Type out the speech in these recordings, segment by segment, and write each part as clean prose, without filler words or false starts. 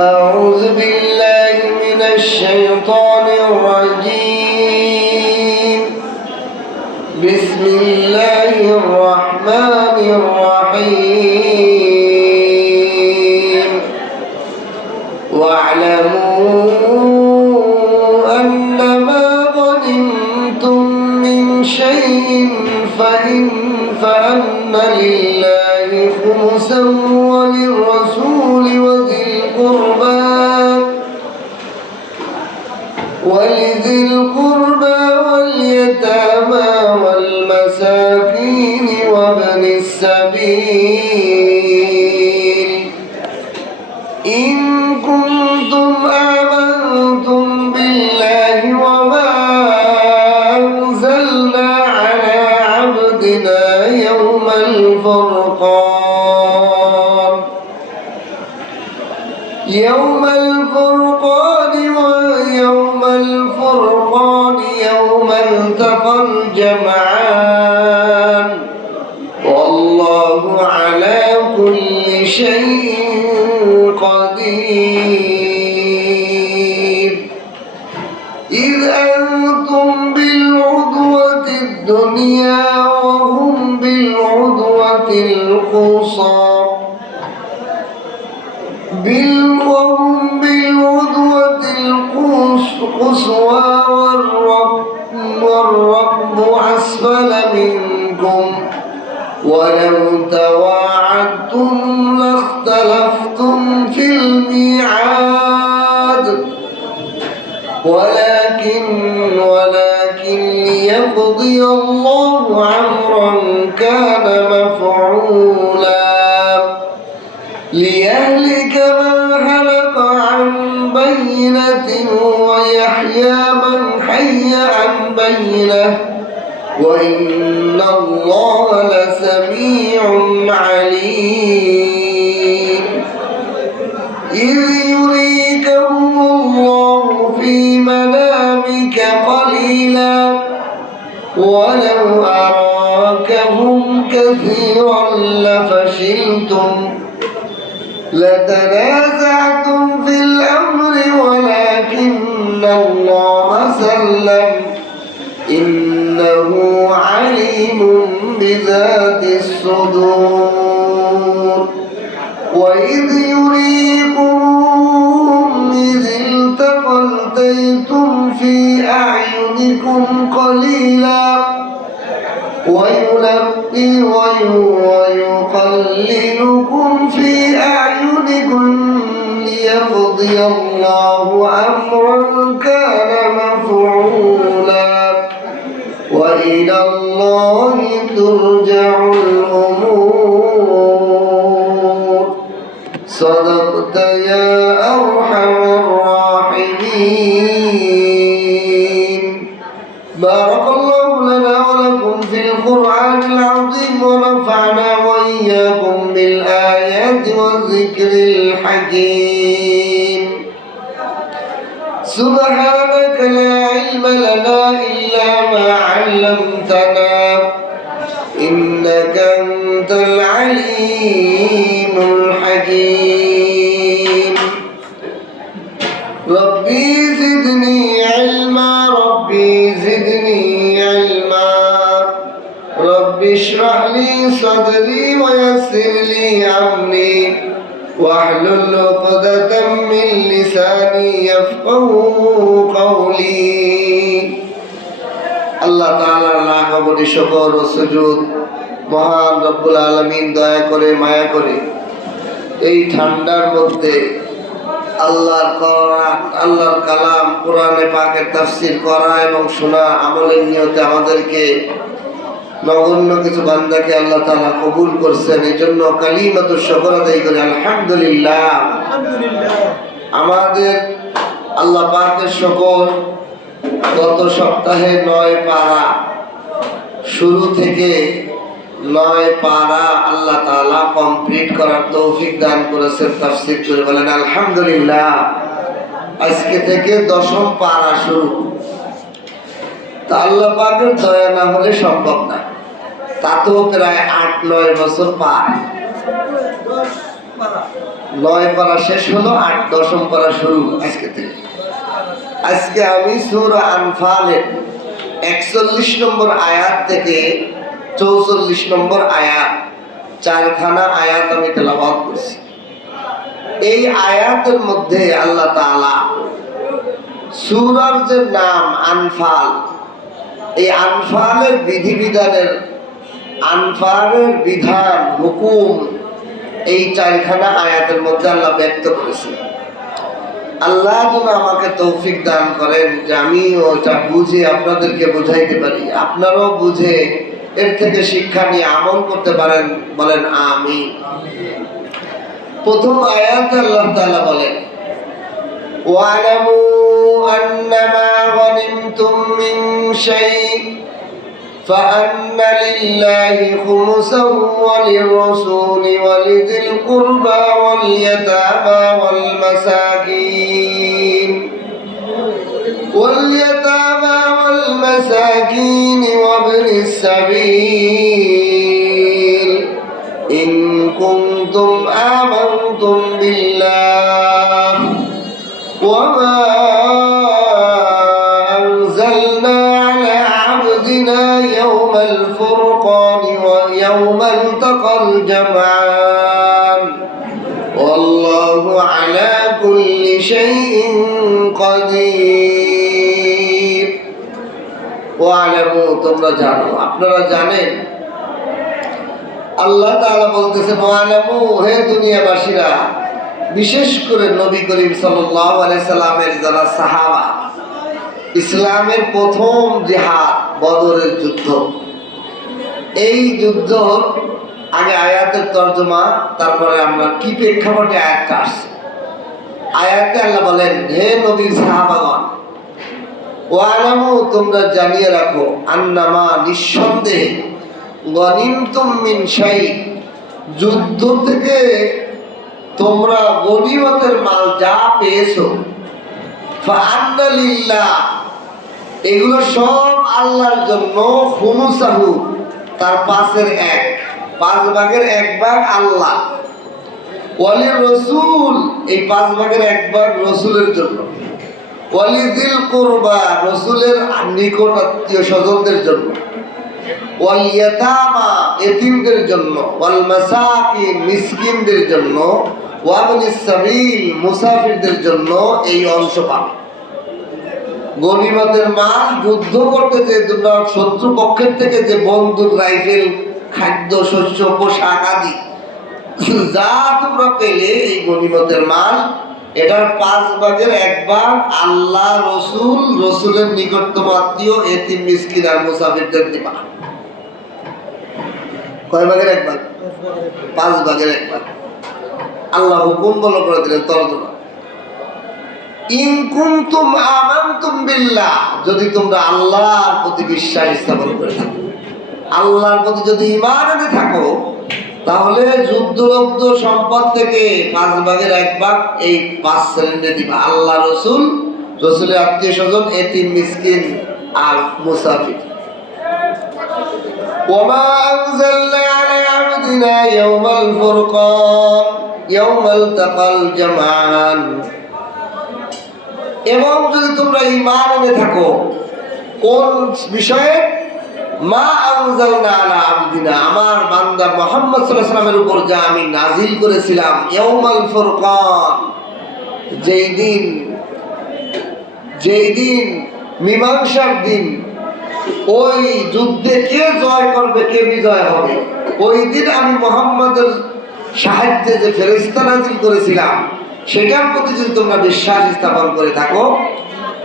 أعوذ بالله من الشيطان الرجيم. بسم الله الرحمن الرحيم. واعلموا أنما غنمتم من شيء فأن لله خمسه وللرسول وذي القربى واليتامى والمساكين وابن السبيل إن كنتم آمنتم بالله وما أنزلنا على عبدنا يوم الفرقان يوم التقى الجمعان والله على كل شيء قدير. إذ أنتم بالعدوة الدنيا وهم بالعدوة القصوى والركب أسفل منكم ولو تواعدتم لاختلفتم في الميعاد ولكن ليقضي الله أمرا كان مفعولا ليهلك من هلك عن بينة ويحيى من حي عن بينة وإن الله لسميع عليم. إذ يريكهم الله في منامك قليلا ولو أراكهم كثيرا لفشلتم لتنازعتم في الأمر ولكن الله سلم إنه عليم بذات الصدور. وإذ يريكم إذ التقيتم في أعينكم قليلا ويقللكم في أعينكم ليقضي الله أمرا كان مفعولا وإلى الله ترجع الأمور. صدقت يا أرحم الراحمين. بارك الله لنا ولكم في القرآن العظيم ونفعنا وإياكم بالآيات والذكر الحكيم. سبحانك لا علم لنا إلا ما علمتنا إنك أنت العليم الحكيم. ربي زدني علما رب اشرح لي صدري ويسر لي أمري واحلل عقدة من لساني يفقهوا قولي. আল্লাহ তাআলার লাখ কোটি শুকর ও সুজুদ মহান রব্বুল আলামিন দয়া করে মায়া করে এই ঠান্ডার মধ্যে আল্লাহর কালাম কোরআনে পাকের তাফসীর করা এবং শোনা আমলের নিয়তে আমাদেরকে নগণ্য কিছু বান্দাকে আল্লাহ তাআলা কবুল করছেন। এই জন্য কালিমাতু শুকর আদায় করি আলহামদুলিল্লাহ। আমাদের আল্লাহ পাকের শুকর গত সপ্তাহে 9 পারা শুরু থেকে 9 পারা আল্লাহ তাআলা কমপ্লিট করার তৌফিক দান করেছেন। তাফসীর করে বলেন আলহামদুলিল্লাহ। আজকে থেকে 10ম পারা শুরু। তা আল্লাহ পাকের দয়া না হলে সম্ভব না। তাতেও প্রায় 8-9 বছর পার। 9 পারা শেষ হলো, 8 10ম পারা শুরু আজকে থেকে। আজকে আমি সূরা আনফালের 41 নম্বর আয়াত থেকে 44 নম্বর আয়াত, 4খানা আয়াত আমি তেলাওয়াত করছি। এই আয়াতের মধ্যে আল্লাহ তাআলা সূরার যে নাম আনফাল, এই আনফালের বিধিবিধানের, আনফালের বিধান হুকুম এই 4খানা আয়াতের মধ্যে আল্লাহ ব্যক্ত করেছেন। আল্লাহ যেন আমাকে তৌফিক দান করেন যে আমি ওটা বুঝে আপনাদেরকে বুঝাইতে পারি, আপনারাও বুঝে এর থেকে শিক্ষা নিয়ে আমল করতে পারেন। বলেন আমিন। প্রথম আয়াতে আল্লাহ তাআলা বলেন, ওয়ালামু আন্নামা গনিমতুম মিন শাইইন فأن لله خمسه وللرسول ولذي القربى واليتامى والمساكين وابن السبيل إن كنتم آمنتم بالله وما يوم الفرقان ويوم التقى الجمعان والله على كل شيء قدير واعلموا তোমরা জানো, আপনারা জানেন। আল্লাহ তাআলা বলতেছেন ওয়ালামু, হে দুনিয়াবাসীরা, বিশেষ করে নবী করিম সাল্লাল্লাহু আলাইহি সাল্লামের যারা সাহাবা, ইসলামের প্রথম জিহাদ বদরের যুদ্ধ, এই যুদ্ধ আগে আয়াতের তর্জমা, তারপরে আমরা কি প্রেক্ষাপটে আয়াতটা আসছে। আয়াতে আল্লাহ বলেন, হে নবীর সাহাবাগণ, ওয়ালামু, তোমরা জানিয়ে রাখো, আন্নামা, নিঃসন্দেহে, গনিমতুম মিন শাইইন, যুদ্ধ থেকে তোমরা গনিমতের মাল যা পেয়েছো, ফাআন্না লিল্লাহ, এগুলো সব আল্লাহর জন্য, খুমুসাহু, তার 5 ভাগের 1 ভাগ আল্লাহ, ওয়ালির রাসূল, এই 5 ভাগের 1 ভাগ রাসূলের জন্য, ওয়ালিদিল কুরবা, রাসূলের নিকট আত্মীয় স্বজনদের জন্য, ওয়াল ইয়াতামা, এতিমদের জন্য, ওয়াল মাসাকিন, মিসকিনদের জন্য, ওয়াবনিস সাবিল, মুসাফিরদের জন্য এই অংশ পাবে। গনিমতের মাল যুদ্ধ করতে যে তোমরা শত্রু পক্ষের থেকে যে বন্দুক, রাইফেল, খাদ্য, শস্য, পোশাক আদি যা তোমরা পেলে, এই গনিমতের মাল, এটার 5 ভাগের 1 ভাগ আল্লাহ, রসুল, রসুলের নিকটতম আত্মীয়, এতিম, মিসকিন আর মুসাফিরদের দিবা। কয় ভাগের 1 ভাগ? 5 ভাগের 1 ভাগ। আল্লাহ হুকুম বলে করে দিলেন তর্জমা, ইন কুনতুম আমানতুম বিল্লাহ, যদি তোমরা আল্লাহর প্রতি বিশ্বাস স্থাপন করে থাকো, আল্লাহর প্রতি যদি ঈমান এনে থাকো, তাহলে যুদ্ধলব্ধ সম্পদ থেকে 5 ভাগের 1 ভাগ এই 5 শ্রেণীতে দিবা। আল্লাহ, রসুল, রসুলের আত্মীয় স্বজন, এতিম, মিসকিন আর মুসাফির। ওমা আনজালনা আলা আবদিনা ইয়াওমাল ফুরকান ইয়াওমাল তাকাল জামআন, এবং যদি তোমরা ঈমান এনে থাকো কোন বিষয়ে, মা আনজালনা আলা আবদিনা, আমার বান্দা মুহাম্মদ সাল্লাল্লাহু আলাইহি ওয়াসাল্লামের উপর যা আমি নাজিল করেছিলাম, ইয়াউমাল ফুরকান, যেই দিন মীমাংসার দিন, ওই যুদ্ধে কে জয় করবে, কে বিজয় হবে, ওই দিন আমি মুহাম্মদের সাহায্যে যে ফেরেশতা নাজিল করেছিলাম, সেটার প্রতি যদি তোমরা বিশ্বাস স্থাপন করে থাকো,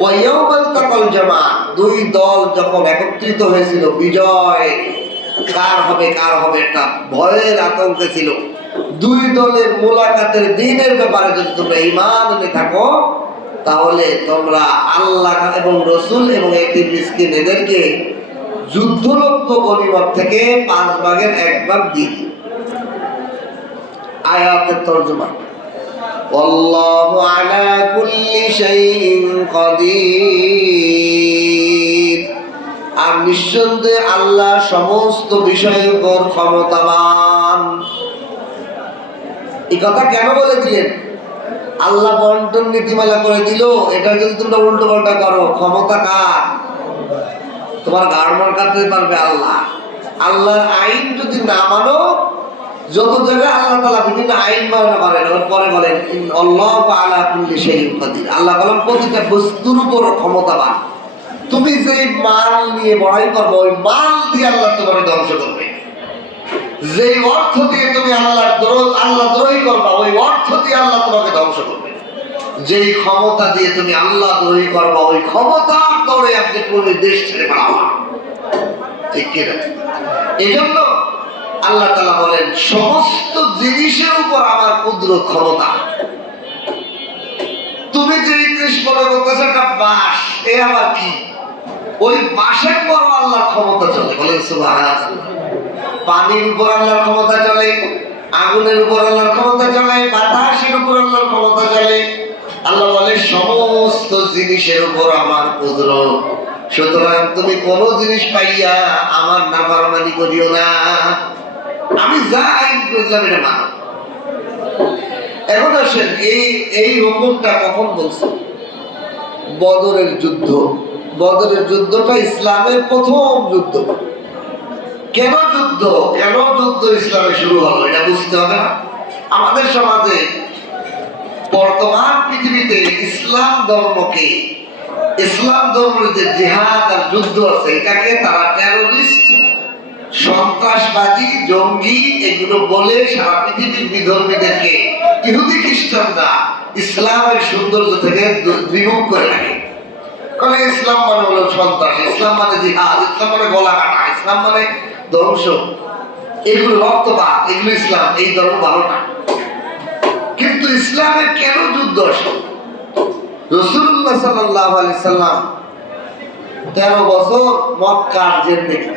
ওয়াইয়াউমাল তাকাল জামআন, 2 দল যখন একত্রিত হয়েছিল, বিজয় কার হবে একটা ভয়ের আতঙ্কে ছিল। 2 দলের মুলাকাতের দিনের ব্যাপারে যদি তোমরা ঈমান এনে থাকো, তাহলে তোমরা আল্লাহ এবং রসুল এবং এতিম, মিসকিন এদেরকে যুদ্ধলব্ধ গনিমত থেকে 5 ভাগের 1 ভাগ দিই। আয়াতের তর্জমা, আল্লাহু আলা কুল্লি শাইইন কাদির, আর নিঃসন্দেহে আল্লাহ সমস্ত বিষয়ের উপর ক্ষমতাবান। এই কথা কেন বলে দিলেন? আল্লাহ বন্টন নীতিমালা করে দিল, এটা যদি তোমরা উল্টো পাল্টা করো, ক্ষমতা কার? তোমার গাড়মার কাটতে পারবে আল্লাহ। আল্লাহর আইন যদি না মানো, যত জায়গায় আল্লাহ তাআলা বিভিন্ন আইন বর্ণনা করেন, ওর পরে বলেন আল্লাহু আলা কুল্লি শাইইন কাদির। আল্লাহ বলেন প্রতিটা বস্তুর উপর ক্ষমতাবান। তুমি যে মাল নিয়ে বড়াই করবে, ওই মাল দিয়ে আল্লাহ তোমাকে ধ্বংস করবে। যে অর্থ দিয়ে তুমি আল্লাহ দ্রোহী করবা, ওই অর্থ দিয়ে আল্লাহ তোমাকে ধ্বংস করবে। যেই ক্ষমতা দিয়ে তুমি আল্লাহ দ্রোহী করবা, ওই ক্ষমতার দৌড়ে আপনি পুরো দেশ ছেড়ে পালাবা। ঠিক কিনা? এই জন্য আল্লাহ তাআলা বলেন সমস্ত জিনিসের উপর আমার কুদরত, ক্ষমতা। তুমি যে জিনিস মনে করতেছ একটা বাঁশ, এ আবার কি? ওই বাঁশের পর আল্লাহর ক্ষমতা চলে। বলেন সুবহানাল্লাহ। পানির উপর আল্লাহর ক্ষমতা চলে, আগুনের উপর আল্লাহর ক্ষমতা চলে, বাতাসের উপর আল্লাহর ক্ষমতা চলে। আল্লাহ বলে সমস্ত জিনিসের উপর আমার কুদরত। সুতরাং তুমি কোন জিনিস পাইয়া আমার নাফরমানি করিও না। আমি যা আইন করলাম এটা মানো। এখন আসেন, এই হুকুমটা কখন বলছে? বদরের যুদ্ধ। বদরের যুদ্ধটা ইসলামের প্রথম যুদ্ধ। কেন যুদ্ধ ইসলামে শুরু হলো এটা বুঝতে হবে না? আমাদের সমাজে বর্তমান পৃথিবীতে ইসলাম ধর্মের যে জিহাদ আর যুদ্ধ আছে, এটাকে তারা টেরোরিস্ট, সন্ত্রাসবাদী, জঙ্গি এগুলো বলে সারা পৃথিবীর বিধর্মীদেরকে, ইহুদি খ্রিস্টানরা ইসলামের সৌন্দর্য থেকে বিমুখ করে রাখে। কারণ ইসলাম মানে হলো সন্ত্রাস, ইসলাম মানে জিহাদ, ইসলাম মানে গলা কাটা, ইসলাম মানে ধ্বংস, এগুলো রক্তপাত, এগুলো ইসলাম, এই ধর্ম ভালো না। কিন্তু ইসলামের কেন যুদ্ধ আসে? রাসূলুল্লাহ সাল্লাল্লাহু আলাইহি সাল্লাম 13 বছর মক্কার জিন্দেগি।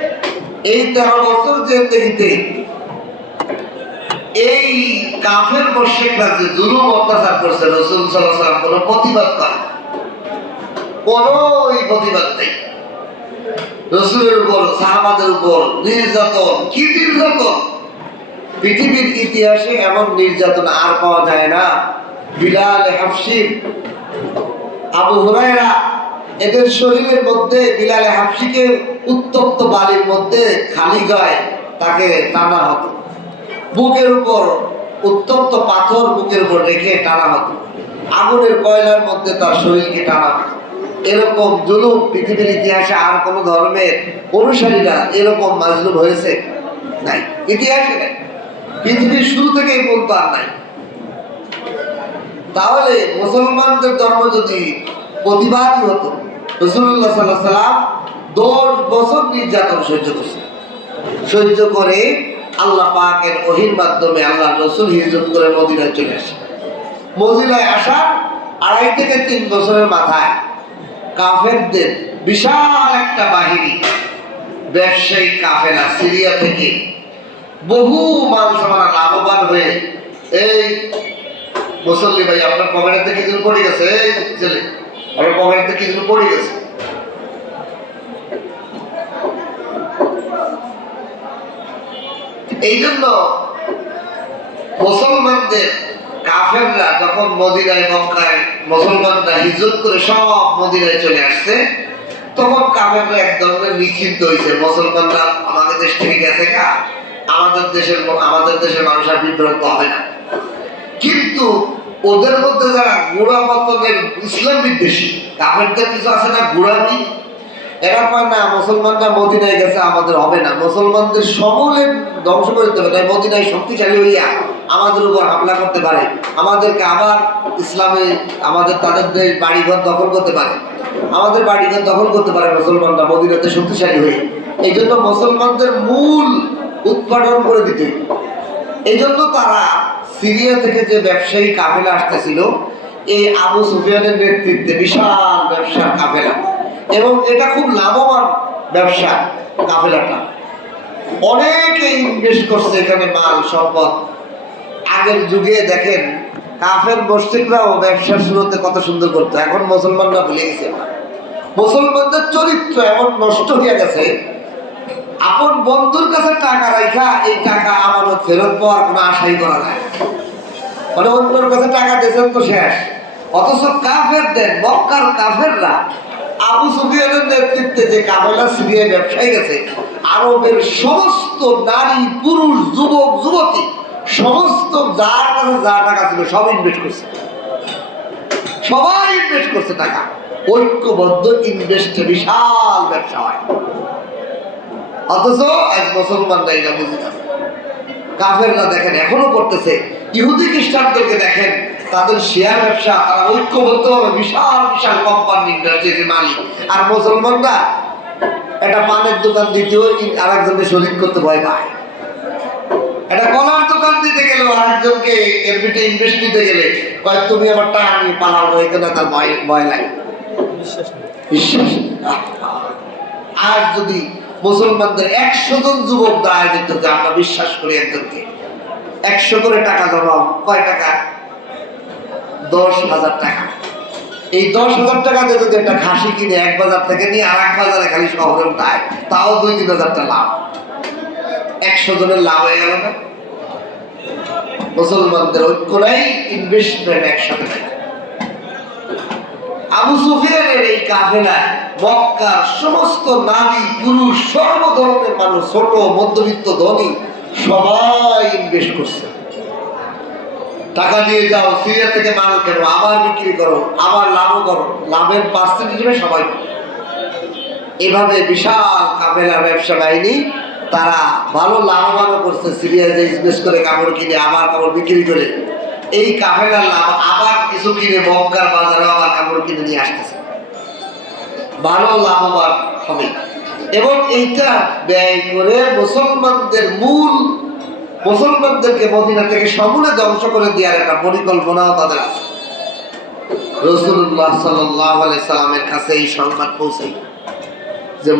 এই 13 বছর জিন্দেগিতে এই কাফের মুশরিকরা যে জুলুম অত্যাচার করছে, রাসূল সাল্লাল্লাহু আলাইহি সাল্লাম কোনো প্রতিবাদ করে, কোনো প্রতিবাদ নেই। রাসূলের উপর, সাহাবাদের উপর নির্যাতন, কি নির্যাতন! পৃথিবীর ইতিহাসে এমন নির্যাতন আর পাওয়া যায় না। বিলাল হাবশী, আবু হুরায়রা, এদের শরীরের মধ্যে বিলাল হাবশীকে উত্তপ্ত বালির মধ্যে খালি গায়ে তাকে টানা হতো, বুকের উপর উত্তপ্ত পাথর বুকের উপর রেখে টানা হতো, আগুনের কয়লার মধ্যে তার শরীরকে টানা হতো। এরকম জুলুম পৃথিবীর ইতিহাসে আর কোন ধর্মের অনুসারীরা এরকম মাজলুম হয়েছে নাই, ইতিহাসে নাই, পৃথিবীর শুরু থেকে এই পর্যন্ত আর নাই। তাহলে মুসলমানদের ধর্ম যদি প্রতিবাদী হতো, রাসূলুল্লাহ সাল্লাল্লাহু আলাইহি সাল্লাম 10 বছর নির্যাতন সহ্য করে আল্লাহ পাকের ওহীর মাধ্যমে আল্লাহর রাসূল হিজরত করে মদিনায় চলে আসে। মদিনায় আসার 2.5 থেকে 3 বছরের মাথায় কাফেরদের বিশাল একটা বাহিনী, ব্যবসায়িক কাফেলা সিরিয়া থেকে বহু মাল সামানা লাভবান হয়ে, এই মুসল্লি ভাই আপনার পকেটে কিছু পড়ে গেছে, এই ছেলে আপনার পকেটে কিছু পড়ে গেছে। এই জন্য মুসলমানদের কাফেররা যখন মদিনায়, মক্কায় মুসলমানরা হিজরত করে সব মদিনায় চলে আসছে, তখন কাফেররা এক ধরনের নিশ্চিন্ত হয়েছে, মুসলমানরা আমাদের দেশ থেকে গেছে, আমাদের দেশের মানুষ আর বিভ্রান্ত হবে না। কিন্তু ওদের মধ্যে যারা গোড়া পতনের ইসলাম বিদ্বেষী কাফেরদের কিছু আছে না, গোড়ামি, এরা কয় না মুসলমানরা মদিনায় গেছে আমাদের হবে না, মুসলমানদের সমূলে ধ্বংস করে দিতে হবে, মদিনায় শক্তিশালী হইয়া আমাদের উপর হামলা করতে পারে, আমাদেরকে আবার ইসলামে তাদের বাড়িঘর দখল করতে পারে, আমাদের বাড়িঘর দখল করতে পারে মুসলমানরা মদিনাতে শক্তিশালী হয়ে। এই জন্য মুসলমানদের মূল উৎপাদন করে দিতে, এই জন্য তারা সিরিয়া থেকে যে ব্যবসায়ী কাফেলা আসতেছিল, এই আবু সুফিয়ানের নেতৃত্বে বিশাল ব্যবসার কাফেলা, এবং এটা খুব লাভবান ব্যবসা। কাফেলাটা অনেকে ইনভেস্ট করছে এখানে, মাল সম্পদ। আগের যুগে দেখেন কাফের মুশরিকরাও ব্যবসা শুরুতে কত সুন্দর করতো, এখন মুসলমানরা ভুলে গেছে। মুসলমানদের চরিত্র এমন নষ্ট হয়ে গেছে, আপন বন্ধুর কাছে টাকা রাখা, এই টাকা আমানত ফেরত পাওয়ার কোনো আশাই করা যায়। মানে অন্যের কাছে টাকা দিয়েছেন তো শেষ, অথচ কাফেরদের মক্কার কাফেররা আবু সুফিয়ানের নেতৃত্বে যে কাফেলা সিরিয়ায় ব্যবসায়ী গেছে, আরবের সমস্ত নারী পুরুষ যুবক যুবতী সমস্ত যার কাছে যা টাকা ছিল সব ইনভেস্ট করছে, সবাই ইনভেস্ট করছে টাকা। ঐক্যবদ্ধ ইনভেস্টে বিশাল ব্যবসা হয়, অথচ আজ মুসলমানরা এটা বুঝে না। কাফেররা দেখেন এখনো করতেছে, ইহুদি খ্রিস্টানদেরকে দেখেন তাদের শেয়ার ব্যবসা, তারা ঐক্যবদ্ধভাবে বিশাল বিশাল কোম্পানি ইন্ডাস্ট্রির মালিক। আর মুসলমানরা একটা পানের দোকান দিতেও আর একজনকে শরীক করতে ভয় পায়, একটা কলার দোকান দিতে গেলে আরেকজনকে এর ভিতরে ইনভেস্ট নিতে গেলে কয়েক তুমি আমার টাকা নিয়ে পালাও, এখানে তার ভয় লাগে, বিশ্বাস। আর যদি মুসলমানদের 100 জন যুবক দাঁড়ায় যেত যে আমরা বিশ্বাস করি একজনকে, 100 করে টাকা জমাও, কয় টাকা? 10,000 টাকা। এই 10,000 টাকা দিয়ে যদি একটা খাসি কিনে এক বাজার থেকে নিয়ে আর এক বাজারে খালি শহরে উঠায়, তাও 2-3 হাজার টাকা লাভ। 100 জনের লাভ হয়ে গেল না? মুসলমানদের ঐক্য নাই, ইনভেস্টমেন্ট একসাথে নাই। আবু সুফিয়ানের এই কাফেলায় মক্কার সমস্ত নারী পুরুষ সর্ব ধরনের মানুষ, ছোট মধ্যবিত্ত ধনী সবাই ইনভেস্ট করছে। টাকা দিয়ে যাও, সিরিয়া থেকে মাল কেনো, আবার বিক্রি করো, আবার লাভও করো, লাভের পার্সেন্ট হিসেবে সবাই। এভাবে বিশাল কাফেলা ব্যবসা বাহিনী, তারা ভালো লাভবানও করছে। সিরিয়া যে ইনভেস্ট করে কাপড় কিনে আবার কাপড় বিক্রি করে এই কাফেলার লাভ আবার কিছু কিনে মক্কার বাজারে আবার কাপড় কিনে নিয়ে আসতেছে, ভালো লাভবান হবে। এবং এইটা ব্যয় করে মুসলমানদেরকে মদিনা থেকে সমূলে ধ্বংস করে দেওয়ার একটা পরিকল্পনাও তাদের আছে। রাসূলুল্লাহ সাল্লাল্লাহু আলাইহি সাল্লামের কাছে এই সংবাদ পৌঁছায় যে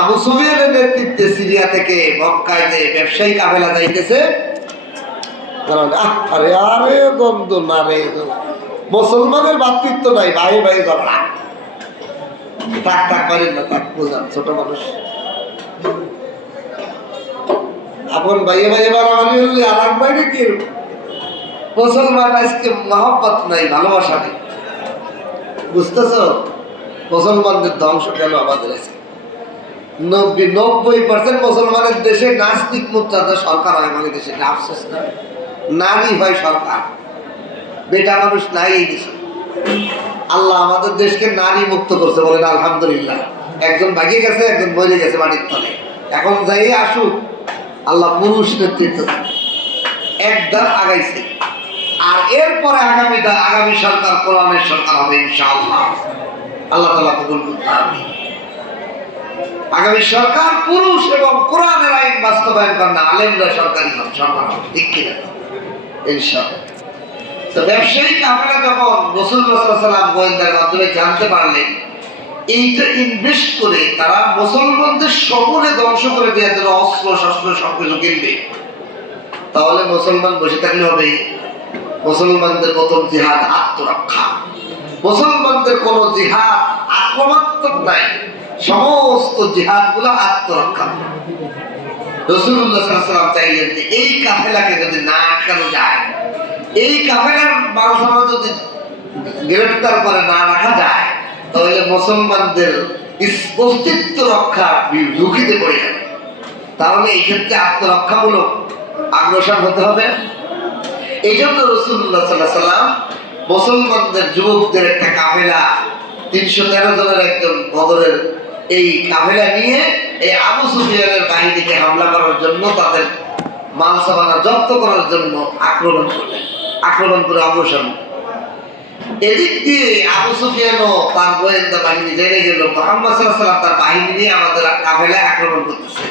আবু সুফিয়ানের নেতৃত্বে সিরিয়া থেকে মক্কায় যে ব্যবসায়ী কাফেলা যাইতেছে। আরে আরে দ্বন্দ্ব না রে, মুসলমানের ভাতৃত্ব নাই, ভাই ভাই ঝগড়া, টাক করেন না, তাক বোঝান, ছোট মানুষ আপন ভাইয়ে ভাইয়ে বাড়াবাড়ি হলে আর এক বাইরে কি। মুসলমান আজকে মহব্বত নাই, ভালোবাসা নেই, বুঝতেছ? মুসলমানদের ধ্বংস কেন আমাদের আছে? 90% মুসলমানের দেশে নাস্তিক মুক্তাদের সরকার হয় আমাদের দেশে, আফসোস না, নারী হয় সরকার, বেটা মানুষ নাই এই দেশে। আল্লাহ আমাদের দেশকে নারী মুক্ত করছে, বলেন আলহামদুলিল্লাহ। একজন ভাগিয়ে গেছে, একজন মরে গেছে মাটির তলে, এখন যাই আসুক আল্লাহ পুরুষ নেতৃত্ব একদম আগাইছে। আর এরপরে আগামী সরকার কোরআনের সরকার হবে ইনশাআল্লাহ। আল্লাহ তাআলা কবুল করুন, আমিন। আগামী সরকার পুরুষ এবং কোরআনের আইন বাস্তবায়ন করেন, আলেমরা সরকারি সরকার হবে, ঠিক কিনা? ইনশাআল্লাহ। তো ব্যবসায়ী কাফেলা যখন রাসূলুল্লাহ সাল্লাল্লাহু আলাইহি ওয়াসাল্লাম গোয়েন্দার মাধ্যমে জানতে পারলেন, এইটা ইনভেস্ট করে তারা মুসলমানদের সকলে ধ্বংস করে দেওয়ার জন্য অস্ত্র শস্ত্র সবকিছু কিনবে, তাহলে মুসলমান বসে থাকলে হবে? মুসলমানদের প্রথম জিহাদ আত্মরক্ষা। মুসলমানদের কোন জিহাদ আক্রমণাত্মক নাই, সমস্ত জিহাদ গুলো আত্মরক্ষা। রাসূলুল্লাহ সাল্লাল্লাহু আলাইহি ওয়াসাল্লাম চাইলেন যে এই কাফেলাকে যদি না আটকানো যায়, এই কাফেলার মানুষরা যদি গ্রেফতার করে না রাখা যায়, তাহলে মুসলমানদের অস্তিত্ব রক্ষা ঝুঁকিতে পড়ে যাবে। তাহলে এই ক্ষেত্রে আত্মরক্ষামূলক আগ্রসর হতে হবে। এই জন্য রাসূলুল্লাহ সাল্লাল্লাহু আলাইহি ওয়াসাল্লাম মুসলমানদের যুবকদের একটা কাফেলা, 313 জনের একজন বদরের এই কাফেলা নিয়ে এই আবু সুফিয়ানের বাহিনীকে হামলা করার জন্য, তাদের মাল সামানা জব্দ করার জন্য আক্রমণ করে অগ্রসর। এদিক দিয়ে আবু সুফিয়ানও তার গোয়েন্দা বাহিনী জেনে গেল মুহাম্মদ সাল্লাল্লাহু আলাইহি ওয়াসাল্লাম তার বাহিনী নিয়ে আমাদের কাফেলায় আক্রমণ করতেছে,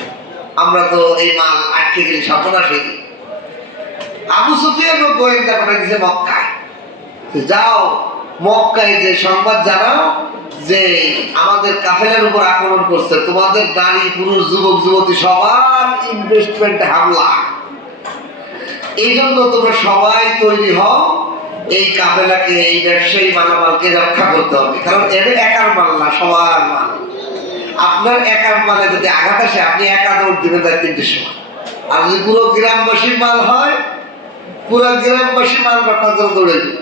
আমরা তো এই মাল আটকে গেলে সর্বনাশ হয়ে যাবে। আবু সুফিয়ানও গোয়েন্দা পাঠিয়েছে মক্কায়, যাও মক্কায় যে সংবাদ জানাও যে আমাদের কাফেলার উপর আক্রমণ করছে, তোমাদের নারী পুরুষ যুবক যুবতী সবার ইনভেস্টমেন্টে হামলা, এই জন্য তোমরা সবাই তৈরি হও, এই কাফেলাকে, এই ব্যবসায়ী মালামালকে রক্ষা করতে হবে। কারণ এর একার মাল না, সবার মাল। আপনার একার মালে যদি আঘাত আসে, আপনি একা দৌড় দিবেন তার 3টের সময়। আর যদি পুরো গ্রামবাসীর মাল হয় পুরা গ্রামবাসী মাল রক্ষার জন্য দৌড়ে দিল।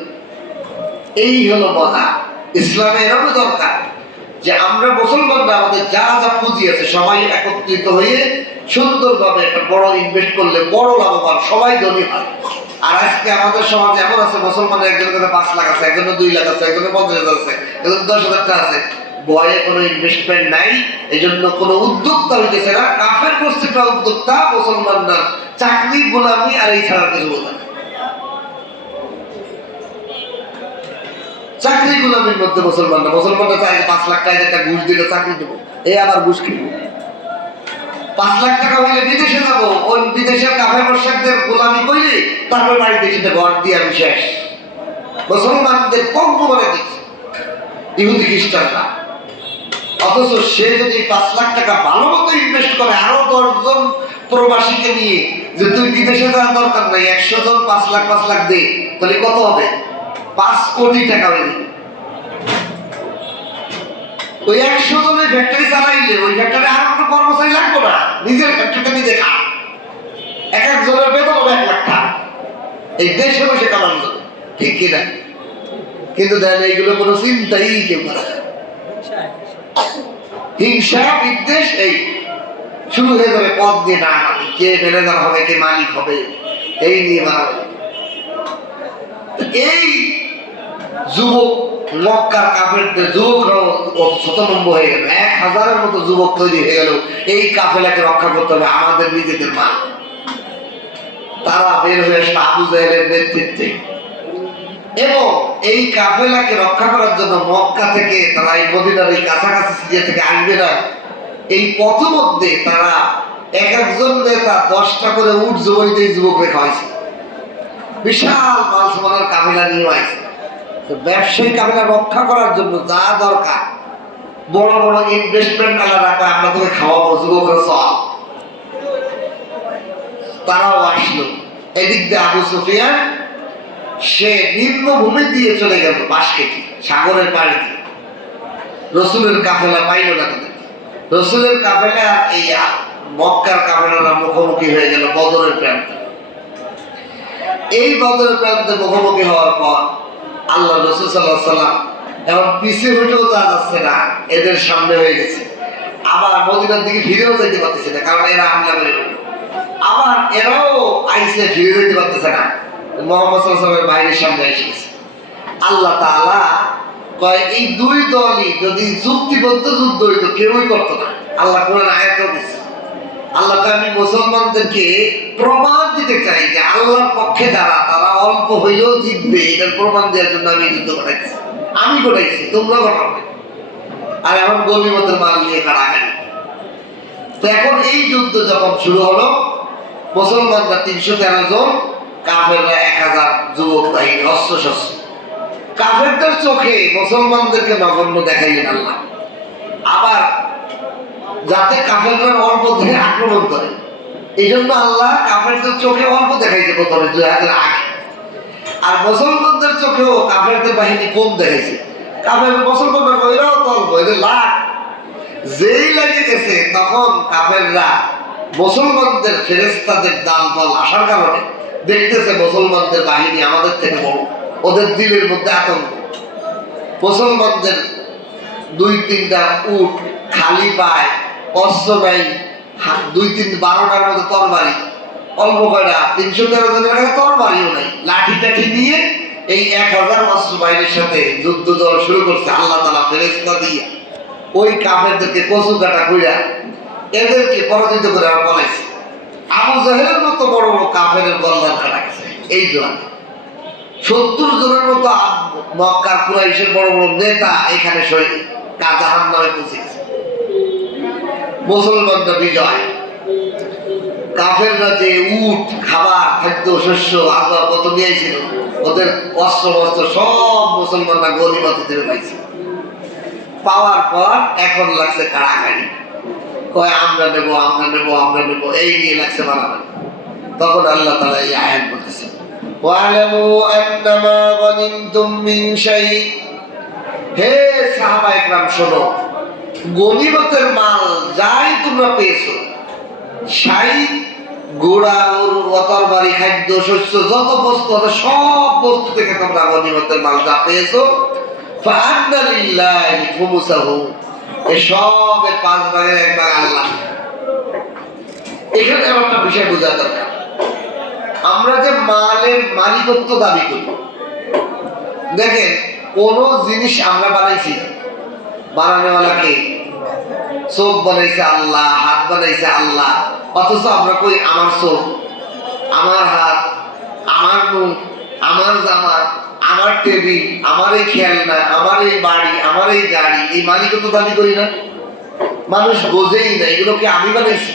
এই হলো মজা। ইসলামে এরকম দরকার যে আমরা মুসলমানরা আমাদের যা যা পুঁজি আছে সবাই একত্রিত হয়ে সুন্দরভাবে একটা বড় ইনভেস্ট করলে বড় লাভবান, সবাই ধনী হয়। আর আজকে আমাদের সমাজে এমন আছে, মুসলমানের একজনের কাছে 5 লাখ আছে, একজনের 2 লাখ আছে, একজনের 50,000 আছে, একজনের 10,000 টাকা আছে। বয়ে কোনো ইনভেস্টমেন্ট নাই, এই জন্য কোনো উদ্যোক্তা হইতেছে না। কাফের গোষ্ঠীটা উদ্যোক্তা, মুসলমানরা চাকরি, গোলামি আর এই ছাড়া কিছু বোঝে না। চাকরি গোলামির মধ্যে মুসলমানরা চাই 5 লাখ টাকা একটা ঘুষ দিলে চাকরি দেবো, এই আবার ঘুষ কিনবো। 5 লাখ টাকা হইলে বিদেশে যাবো, ওই বিদেশের কাফের মোশরিকদের গোলামি করলে তারপর বাড়িতে এসে ঘর দিয়ে আমি শেষ। মুসলমানদের পঙ্গ করে দিচ্ছে ইহুদি খ্রিস্টানরা। অথচ সে যদি 5 লাখ টাকা ভালো মতো ইনভেস্ট করে আরো 10 জন প্রবাসীকে নিয়ে, যে তুই বিদেশে যাওয়ার দরকার নাই, 100 জন 5 লাখ দে, তাহলে কত হবে? 5 কোটি টাকা হয়ে যাবে। ওই 100 জনের ফ্যাক্টরি চালাইলে ওই ফ্যাক্টরি আর কোনো কর্মচারী লাগবে না, নিজের ফ্যাক্টরিটা নিজে খা। এক একজনের বেতন হবে 1 লাখ টাকা, এই দেশে বসে কামানো যাবে, ঠিক কিনা? কিন্তু দেখেন এইগুলো কোনো চিন্তাই কেউ করে না। হিংসা বিদ্বেষ এই শুরু হয়ে যাবে পদ দিয়ে, না কে ম্যানেজার হবে, কে মালিক হবে, এই নিয়ে বাড়াবে। এই যুবক মক্কার কাফেরদের যুবকরাও শতনম্ব হয়ে গেল, 1000-এর মতো যুবক তৈরি হয়ে গেল। এই কাফেলাকে রক্ষা করতে হবে আমাদের নিজেদের মা। তারা বের হয়ে আসলো আবু জাহেলের নেতৃত্বে, এবং এই কাফেলাকে রক্ষা করার জন্য মক্কা থেকে তারা এই মদিনার এই কাছাকাছি সিরিয়া থেকে আসবে না, এই পথ মধ্যে তারা এক একজন নেতা 10টা করে উট জমিতে যুবক রেখা হয়েছে। বিশাল মাল সামানের কাফেলা নিয়ে আসছে। ব্যবসায়ী কাফেলা রক্ষা করার জন্য যা দরকার, বড় বড় ইনভেস্টমেন্ট আলাদা করে আমরা তোকে খাওয়াবো, যুবকরা চল। তারাও আসলো। এদিক দিয়ে আবু সুফিয়ান সে নিম্নভূমি দিয়ে চলে গেল, পাশ কেটে সাগরের পাড়ে দিয়ে। রসুলের কাফেলা পাইল না তাদের। রসুলের কাফেলা এই মক্কার কাফেলারা মুখোমুখি হয়ে গেল বদরের প্রান্তে। এই বদরের প্রান্তে মুখোমুখি হওয়ার পর আল্লাহ রসুল সাল্লাল্লাহু আলাইহি ওয়াসাল্লাম এখন পিছিয়ে হইতেও যা যাচ্ছে না, এদের সামনে হয়ে গেছে। আবার মদিনার দিকে ফিরেও যেতে পারতেছে না, কারণ এরা হামলা করে গেল। আবার এরাও আইসে ফিরে যেতে পারতেছে না, মুহাম্মদ সাল্লাল্লাহু আলাইহি ওয়াসাল্লামের বাইরের সামনে এসে গেছে। আল্লাহ তাআলা কয় এই দুই দলই যদি চুক্তিবদ্ধ যুদ্ধ হইতো কেউই করতো না। আল্লাহ কোরআন আয়াতেও দিয়েছে। আল্লাহ আমি মুসলমানদেরকে প্রমাণ দিতে চাই যে আল্লাহর পক্ষে যারা, তারা অল্প হইলেও জিতবে, এটার প্রমাণ দেওয়ার জন্য আমি যুদ্ধ ঘটাইছি। আমি ঘটাইছি, তোমরা ঘটাবে। আর এখন গনিমতের মাল নিয়ে কাড়াকাড়ি। তো এখন এই যুদ্ধ যখন শুরু হলো, মুসলমানরা 313 জন, কাফেররা 1000 যুবক বাহিনী, অস্ত্র শস্ত্র। কাফেরদের চোখে মুসলমানদেরকে নগণ্য দেখাইলেন আল্লাহ। আবার যাতে কাফেররা অল্প দেখে আক্রমণ করে, এই জন্য আল্লাহ কাফেরদের চোখে অল্প দেখাইছে প্রথমে 2000 আগে। আর মুসলমানদের চোখেও কাফেরদের বাহিনী কম দেখাইছে। কাফের মুসলমানরা কইরাও তলব, এদের লাখ। যেই লাগে গেছে তখন কাফেররা মুসলমানদের ফেরেশতাদের দল আসার কারণে দেখতেছে মুসলমানদের বাহিনী আমাদের থেকে বড়, ওদের দিলের মধ্যে আতঙ্ক। মুসলমানদের 2-3টা উট খালি পায়, অস্ত্র নাই, 2-3-12টার মধ্যে তরবারি, অল্প কয়টা 313 জনের কাছে তরবারিও নাই। লাঠি টাঠি নিয়ে এই 1000 অস্ত্র বাহিনীর সাথে যুদ্ধ দল শুরু করছে। আল্লাহ তাআলা ফেরেশতা দিয়ে ওই কাফেরদেরকে কচু কাটা কইরা এদেরকে পরাজিত করে আর বলাইছে। আবু জাহেলের মতো বড় বড় কাফেরের গলদান কাটা গেছে এই জোয়ানে। 70 জনের মতো মক্কার কুরাইশের বড় বড় নেতা এখানে শহীদ জাহান্নামে পৌঁছে গেছে। মুসলমানরা বিজয়। কাফেররা যে উট, খাবার, খাদ্য, শস্য, আসবাবপত্র নিয়েছিল, ওদের অস্ত্র বস্ত্র সব মুসলমানরা গনিমত হিসেবে পাইছে। পাওয়ার পর এখন লাগছে কাড়াকাড়ি, কয় আমরা নেব, আমরা নেব, আমরা নেব, এই নিয়ে লাগছে মারামারি। তখন আল্লাহ তাআলা এই আয়াত বলতেছেন, ওয়ালামু আন্নামা গানিমতুম মিন শাই। হে সাহাবা একরাম শোনো, গনিমতের মাল যাই তোমরা পেয়েছো, শাই ঘোড়া তরবারি খাদ্য শস্য যত বস্তু আছে সব বস্তু থেকে তোমরা গনিমতের মাল যা পেয়েছো ফাআন্না লিল্লাহি খুমুসাহু এসবের 5 ভাগের 1 ভাগ আল্লাহ। এখানে আমার একটা বিষয় বোঝা দরকার, আমরা যে মালের মালিকত্ব দাবি করি, দেখেন কোন জিনিস আমরা বানাইছি, বানানোওয়ালা কে? চোখ বানাইছে আল্লাহ, হাত বানাইছে আল্লাহ, অথচ আমরা কই আমার চোখ, আমার হাত, আমার মুখ, আমার জামা, আমার টেবিল, আমার এই খেলনা, আমার এই বাড়ি, আমার এই গাড়ি, এই মালিকত্ব দাবি করি না? মানুষ বোঝেই না এগুলোকে আমি বানাইছি।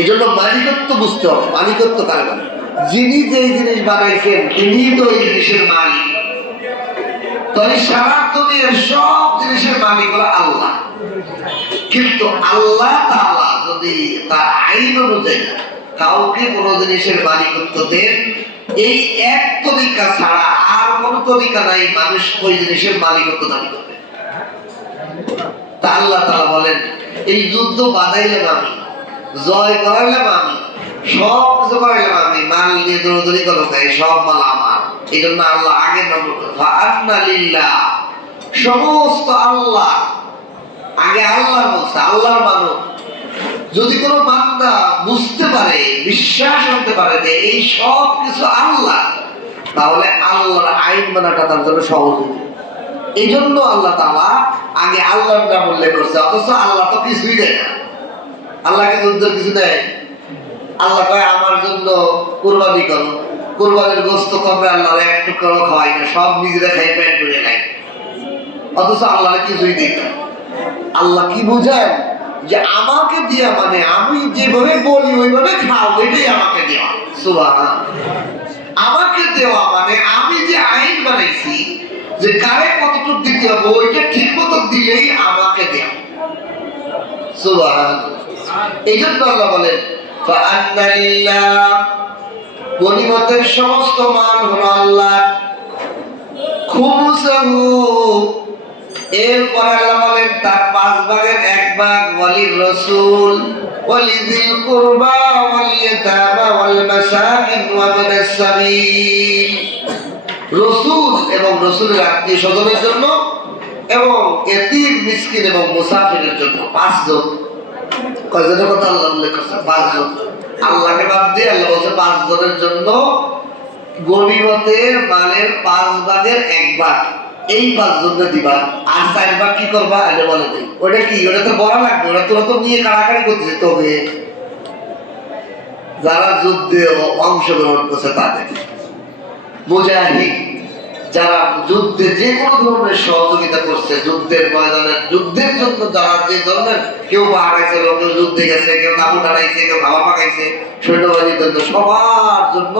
এই জন্য মালিকত্ব বুঝতে হবে, মালিকত্ব কার মানে? যিনি যেই জিনিস বানাইছেন তিনি তো এই জিনিসের মালিক। তাহলে সারা দুনিয়ার সব জিনিসের মালিক হলো আল্লাহ। কিন্তু আল্লাহ তাআলা যদি তার আইন অনুযায়ী কাউকে কোনো জিনিসের মালিকত্ব দেন, এই এক তরিকা ছাড়া আর কোনো তরিকা নাই মানুষ ওই জিনিসের মালিকত্ব দাবি করবে। তা আল্লাহ তাআলা বলেন, এই যুদ্ধ বাঁধাইলাম আমি, জয় করাইলাম আমি, সব কিছু করাইলাম আমি, মাল নিয়ে দৌড়দৌড়ি করো তাই সব মাল আমার। এই জন্য আল্লাহ আগে ফাআন্না লিল্লাহ, সমস্ত আল্লাহ। আগে আল্লাহ বলছে, আল্লাহর মানো। যদি কোনো বান্দা বুঝতে পারে, বিশ্বাস করতে পারে যে এই সব কিছু আল্লাহ, তাহলে আল্লাহর আইন মানাটা তার জন্য সহজ হবে। এই জন্য আল্লাহ তাআলা আগে আল্লাহর নাম উল্লেখ করছে, অথচ আল্লাহ তো কিছুই দেয় না। আল্লাহকে যুদ্ধের কিছু দেয়? আল্লাহ কয় আমার জন্য কুরবানি করো, কুরবানির গোশত তোমরা আল্লাহর এক টুকরো খাওয়াই না, সব নিজেরা খাই পেট ভরে খাই, অথচ আল্লাহর কিছুই দেয় না। আল্লাহ কি বুঝায় যে আমাকে দিয়া মানে আমি যেভাবে বলি ওইভাবে খাও, এটাই আমাকে দেওয়া। সুবহানাল্লাহ। আমাকে দেওয়া মানে আমি যে আইন বানাইছি যে কারে কতটুকু দিতে হবে ওইটা ঠিক মতো দিলেই আমাকে দেওয়া। সুবহানাল্লাহ। এই জন্য আল্লাহ বলেন ফাআন্না লিল্লাহ, গনিমতের সমস্ত মান হলো আল্লাহ। খুমুসাহু, এরপর আল্লাহ বলেন তার 5 ভাগের 1 ভাগ ওয়ালির রাসূল ওয়ালিযিল কুরবা ওয়াল ইয়াতামা ওয়াল মাসাকিন ওয়া ইবনাস সাবিল। রাসূল এবং রাসূলের আত্মীয় স্বজনের জন্য এবং এতিম মিসকিন এবং মুসাফিরের জন্য 5 জন। কয়জনের কথা আল্লাহ উল্লেখ করছে? 5 জন। আল্লাহকে বাদ দিয়ে আল্লাহ বলছে 5 জনের জন্য গনিমতের মালের 5 ভাগের 1 ভাগ এই 5 জনকে দিবা, আর 4 ভাগ কি করবা? আলে বলে দেই। ওটা কি? ওটা তো বড় লাগবে, ওটা তো নিয়ে কাড়াকাড়ি করতেছে। তবে যারা যুদ্ধে অংশগ্রহণ করছে তাদের, মুজাহিদ যারা যুদ্ধে যে কোনো ধরনের সহযোগিতা করছে, যুদ্ধের ময়দানে যুদ্ধের জন্য যারা যে ধরনের, কেউ পাহাড়াইছে, কেউ যুদ্ধে গেছে, কেউ তাবু টানাইছে, কেউ খাওয়া পাকাইছে, সৈন্যবাহিনীর জন্য, সবার জন্য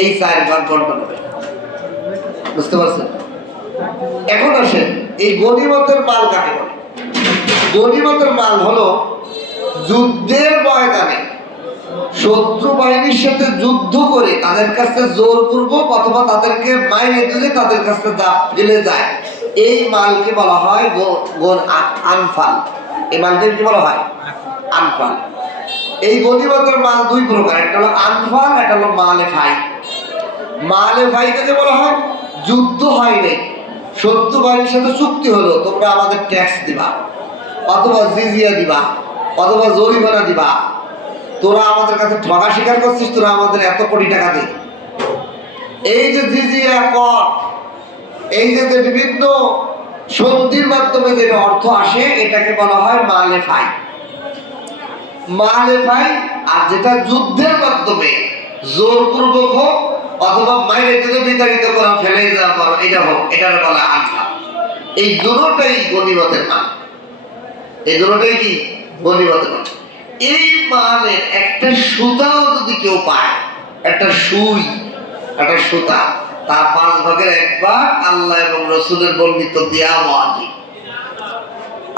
এই 4 ভাগ বন্টন হবে। বুঝতে পারছেন? এখন আসেন এই গনিমতের মাল কাকে বলে? গনিমতের মাল হলো যুদ্ধের ময়দানে শত্রু বাহিনীর সাথে যুদ্ধ করে তাদের কাছে জোরপূর্বক অথবা তাদেরকে মাইরে দিলে তাদের কাছে যা ফেলে যায়, এই মালকে বলা হয় আনফাল। এই মালকে কি বলা হয়? আনফাল। এই গনিমতের মাল 2 প্রকার, একটা হলো আনফাল, একটা হলো মালে ফাই। মালে ফাই কাকে বলা হয়? যুদ্ধ হয়নি, শত্রু বাহিনীর সাথে চুক্তি হলো তোমরা আমাদের ট্যাক্স দিবা, অথবা জিজিয়া দিবা, অথবা জরিমানা দিবা, তোরা আমাদের কাছে ঠকা স্বীকার করছিস, তোরা আমাদের এত কোটি টাকা দে। এই যে জিজিয়া কর, এই যে বিভিন্ন সন্ধির মাধ্যমে যে অর্থ আসে, এটাকে বলা হয় মালে ফাই। মালে ফাই। আর যেটা যুদ্ধের মাধ্যমে জোরপূর্বক হোক অথবা মাইরে দিলে বিতাড়িত করা, ফেলে দেওয়া করো, এটা হোক, এটার বলা আনফাল। এই দুটোটাই গনিমতের মাল। এই দুটোটাই কি? গনিমতের মাল। এই মালের একটা সুতাও যদি কেউ পায়, একটা সুই, একটা সুতা, তার 5 ভাগের 1 ভাগ আল্লাহ এবং রাসূলের বর্ণিত দেয়া ওয়াজিব।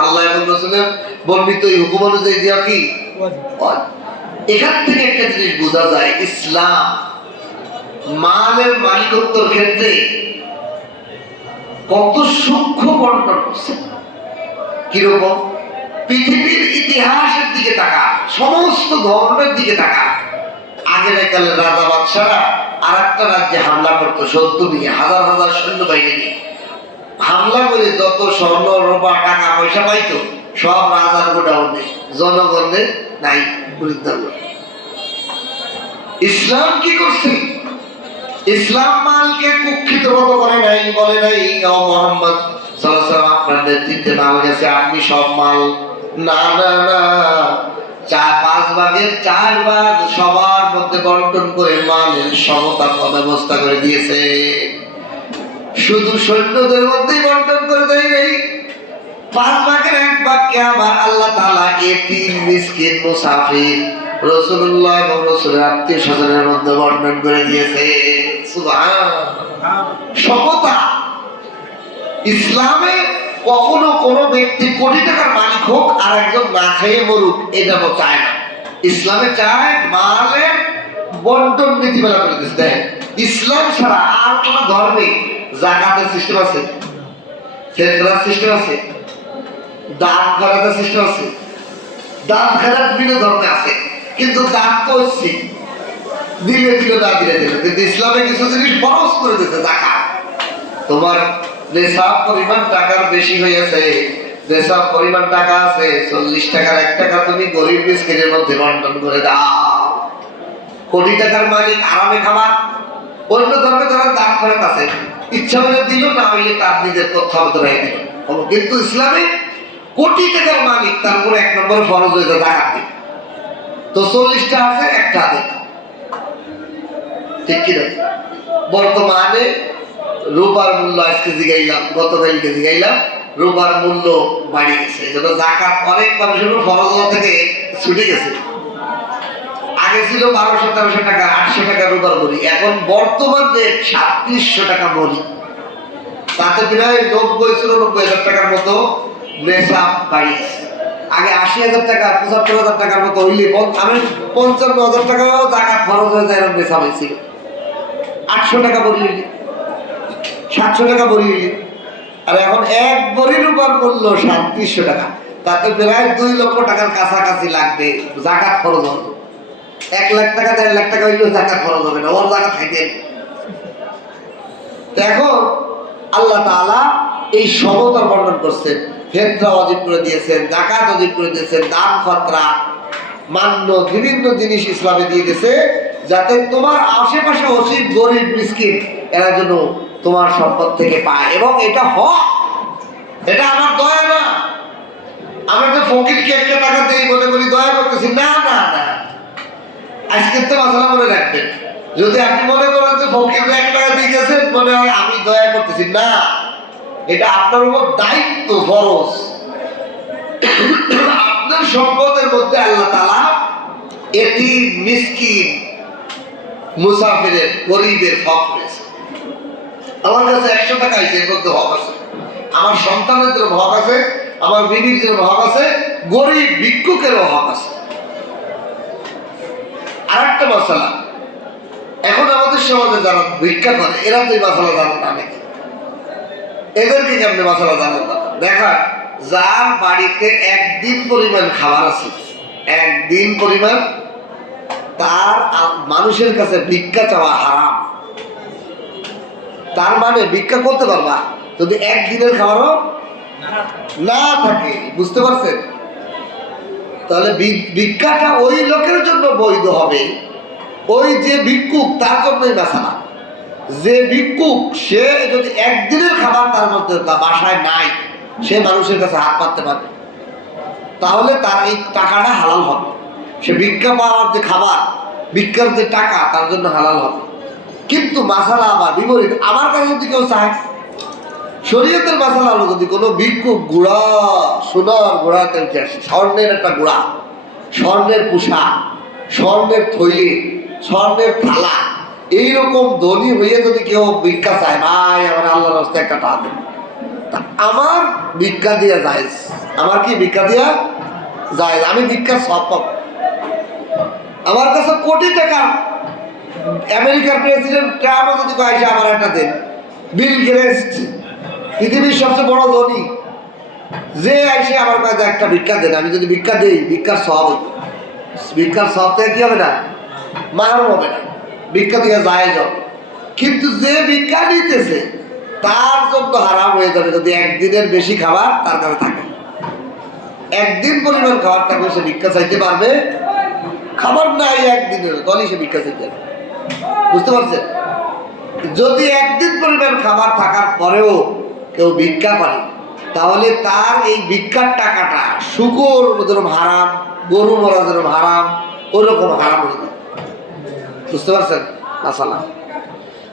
আল্লাহ এবং রাসূলের বর্ণিত এই হুকুম অনুযায়ী দেয়া কি ওয়াজিব। এখান থেকে একটা জিনিস বোঝা যায়, ইসলাম মালের মালিকত্বের ক্ষেত্রে কত সূক্ষ্ম বর্ণনা করছে। কিরকম? পৃথিবীর ইতিহাসের দিকে তাকা, সমস্ত ধর্মের দিকে তাকা। আগের কালে রাজা বাদশারা আর একটা রাজ্যে হামলা করতো, শত্রু নিয়ে হাজার হাজার সৈন্যবাহিনী নিয়ে হামলা করে যত স্বর্ণ রূপা টাকা পয়সা পাইতো সব রাজার গোডাউনে, জনগণের নাই। ইসলাম কি করছে? ইসলাম মালকে কুক্ষিত মতো করে নাই, বলে নাই ও মোহাম্মদ সাল্লাল্লাহু আলাইহি ওয়াসাল্লাম আপনার নেতৃত্বে মাল গেছে, আপনি সব মাল। না না না, 5 ভাগের 4 ভাগ সবার মধ্যে বন্টন করে মালের সমতার ব্যবস্থা করে দিয়েছে। শুধু সৈন্যদের মধ্যেই বন্টন করে দেয় নাই, 5 ভাগের 1 ভাগকে আবার আল্লাহ তাআলা এতিম, মিসকিন, মুসাফির, রাসূলুল্লাহ এবং রাসূলের আত্মীয় স্বজনের মধ্যে বন্টন করে দিয়েছে। সুবহানাল্লাহ, সমতা। ইসলামে কখনো কোনো ব্যক্তি কোটি টাকার মালিক হোক আর একজন না খেয়ে মরুক, এটা চায় না। ইসলামে চায় মালের বন্টন নীতিমালা করে দিচ্ছে। দেখেন, ইসলাম ছাড়া আর কোন ধর্মে জাকাতের সিস্টেম আছে, ফিতরার সিস্টেম আছে, দান খয়রাতের সিস্টেম আছে। দান খয়রাত বিভিন্ন ধর্মে আছে, কিন্তু দান তো হচ্ছে দিলে দিল, না দিলে দিল। কিন্তু ইসলামে কিছু জিনিস ফরজ করে দিয়েছে। জাকাত, তোমার নেশাব পরিমাণ টাকার বেশি হয়েছে, নেশাব পরিমাণ টাকা আছে, 40 টাকার 1 টাকা তুমি গরিব মিসকিনের মধ্যে বন্টন করে দাও। কোটি টাকার মালিক আরামে খাবা। অন্য ধর্মে যারা দান খয়রাত আছে, ইচ্ছা হলে দিল, না হইলে তার নিজের তথ্যাবত রেখে দিল। কিন্তু ইসলামে কোটি টাকার মালিক, তারপরে 1 নম্বরে ফরজ হয়ে যায় জাকাত দিতে। তো 40টা আছে, একটা দেয়, ঠিক কি না? বর্তমানে রূপার মূল্য আজকে জিগাইলাম, গতকালকে জিগাইলাম, রূপার মূল্য বাড়ি গেছে। এই জন্য জাকাত অনেক মানুষের ফরজ থেকে ছুটে গেছে। আগে ছিল 1200-1300 টাকা, 800 টাকা রূপার বড়ি, এখন বর্তমান রেট 3700 টাকা বড়ি। তাতে প্রায় 90-94 টাকার মতো নেশাব বাড়ি গেছে। আগে 80,000 টাকা, 75,000 টাকার মতো হইলে আমি 55,000 টাকাও জাকাত খরচ হয়ে যায়, এরকম নেশাব হয়েছিল। 800 টাকা বড়ি হইলে, 700 টাকা বড়ি হইলে, আর এখন 1 বড়ির রূপার মূল্য 3700 টাকা। তাতে প্রায় 2 লক্ষ টাকার কাছাকাছি লাগবে জাকাত খরচ হতো। 1 লাখ টাকা 1.5 লাখ টাকা হইলেও জাকাত খরচ হবে না, ওর জাকাত খাইতেন। এখন আল্লাহ তাআলা এই সমতার বর্ণন করছেন, ফিতরা ওয়াজিব করে দিয়েছেন, যাকাত ওয়াজিব করে দিয়েছেন, দান খতরা মান্য বিভিন্ন জিনিস ইসলামে দিয়ে দিয়েছে, যাতে তোমার আশেপাশে অসীম গরিব মিসকিন এরা যেন তোমার সম্পদ থেকে পায়। এবং এটা হক, এটা আমার দয়া না। আমরা তো ফকিরকে 1 টাকা দেই বলে বলি দয়া করতেছি, না না না। আজকে তো মাসালা মনে রাখবেন, যদি আপনি মনে করেন যে ফকিরকে 1 টাকা দিয়ে গেছেন মনে হয় আমি দয়া করতেছি, না, এটা আপনার উপর দায়িত্ব, ফরজ। আপনার সম্পদের মধ্যে আল্লাহ তাআলা এতিম, মিসকিন, মুসাফিরের, গরিবের হক রয়েছে। আমার কাছে 100 টাকা আছে, এর মধ্যে হক আছে। আমার সন্তানের জন্য হক আছে, আমার বিবির জন্য হক আছে, গরিব ভিক্ষুকেরও হক আছে। আর একটা মশলা, এখন আমাদের সমাজে যারা ভিক্ষা করে এরা তো এই মশলা জানে না, নাকি এদেরকে কেমনি মশলা জানে না? দেখা, যার বাড়িতে 1 দিন পরিমাণ খাবার আছে, 1 দিন পরিমাণ, তার মানুষের কাছে ভিক্ষা চাওয়া হারাম। তার মানে ভিক্ষা করতে পারবা যদি 1 দিনের খাবারও না থাকে, বুঝতে পারছেন? তাহলে ভিক্ষাটা ওই লোকের জন্য বৈধ হবে, ওই যে ভিক্ষুক তার জন্যই বাঁচানা। যে ভিক্ষুক সে যদি 1 দিনের খাবার তার মধ্যে বাসায় নাই, সে মানুষের কাছে হাত পাততে পারবে, তাহলে তার এই টাকাটা হালাল হবে। সে ভিক্ষা পাওয়ার যে খাবার, ভিক্ষার যে টাকা, তার জন্য হালাল হবে। কিন্তু মাসালা আবার বিপরীত। আমার কাছে যদি কেউ চায়, শরীয়তের মাসালা হলো, যদি কোনো ভিক্ষুক গুড়া, সোনার গুড়া তেলতে আসে, স্বর্ণের একটা গুড়া, স্বর্ণের পোশাক, স্বর্ণের থৈলি, স্বর্ণের থালা, এইরকম ধনী হইয়ে যদি কেউ ভিক্ষা চায়, ভাই আমার আল্লাহর রাস্তায় একটা টাকা দেন, আমার ভিক্ষা দিয়া যায়। আমার কি ভিক্ষা দিয়া যায়? আমি ভিক্ষার সব পাবো। আমার কাছে কোটি টাকা, আমেরিকার প্রেসিডেন্ট ট্রাম্পও যদি কয়েছে আমার একটা দেন, বিল গেটস পৃথিবীর সবচেয়ে বড় ধনী, যে আইসে আমার কাছে একটা ভিক্ষা দেন, আমি যদি ভিক্ষা দিই ভিক্ষার সব হইব, ভিক্ষার সব থেকে কি হবে না, মারণ হবে না, ভিক্ষা দিয়ে যায় যাও। কিন্তু যে ভিক্ষা নিতেছে তার জন্য হারাম হয়ে যাবে যদি একদিনের বেশি খাবার তার কাছে থাকে। একদিন পরিমাণ খাবার থাকবে সে ভিক্ষা চাইতে পারবে, খাবার নাই একদিনের তখনই সে ভিক্ষা চাইতে পারবে। বুঝতে পারছেন? যদি একদিন পরিমাণ খাবার থাকার পরেও কেউ ভিক্ষা করে তাহলে তার এই ভিক্ষার টাকাটা শুকর যেরকম হারাম, গরু মরা যেরকম হারাম, ওরকম হারাম হয়ে যাবে। বুঝতে পারছেন? আসসালাম।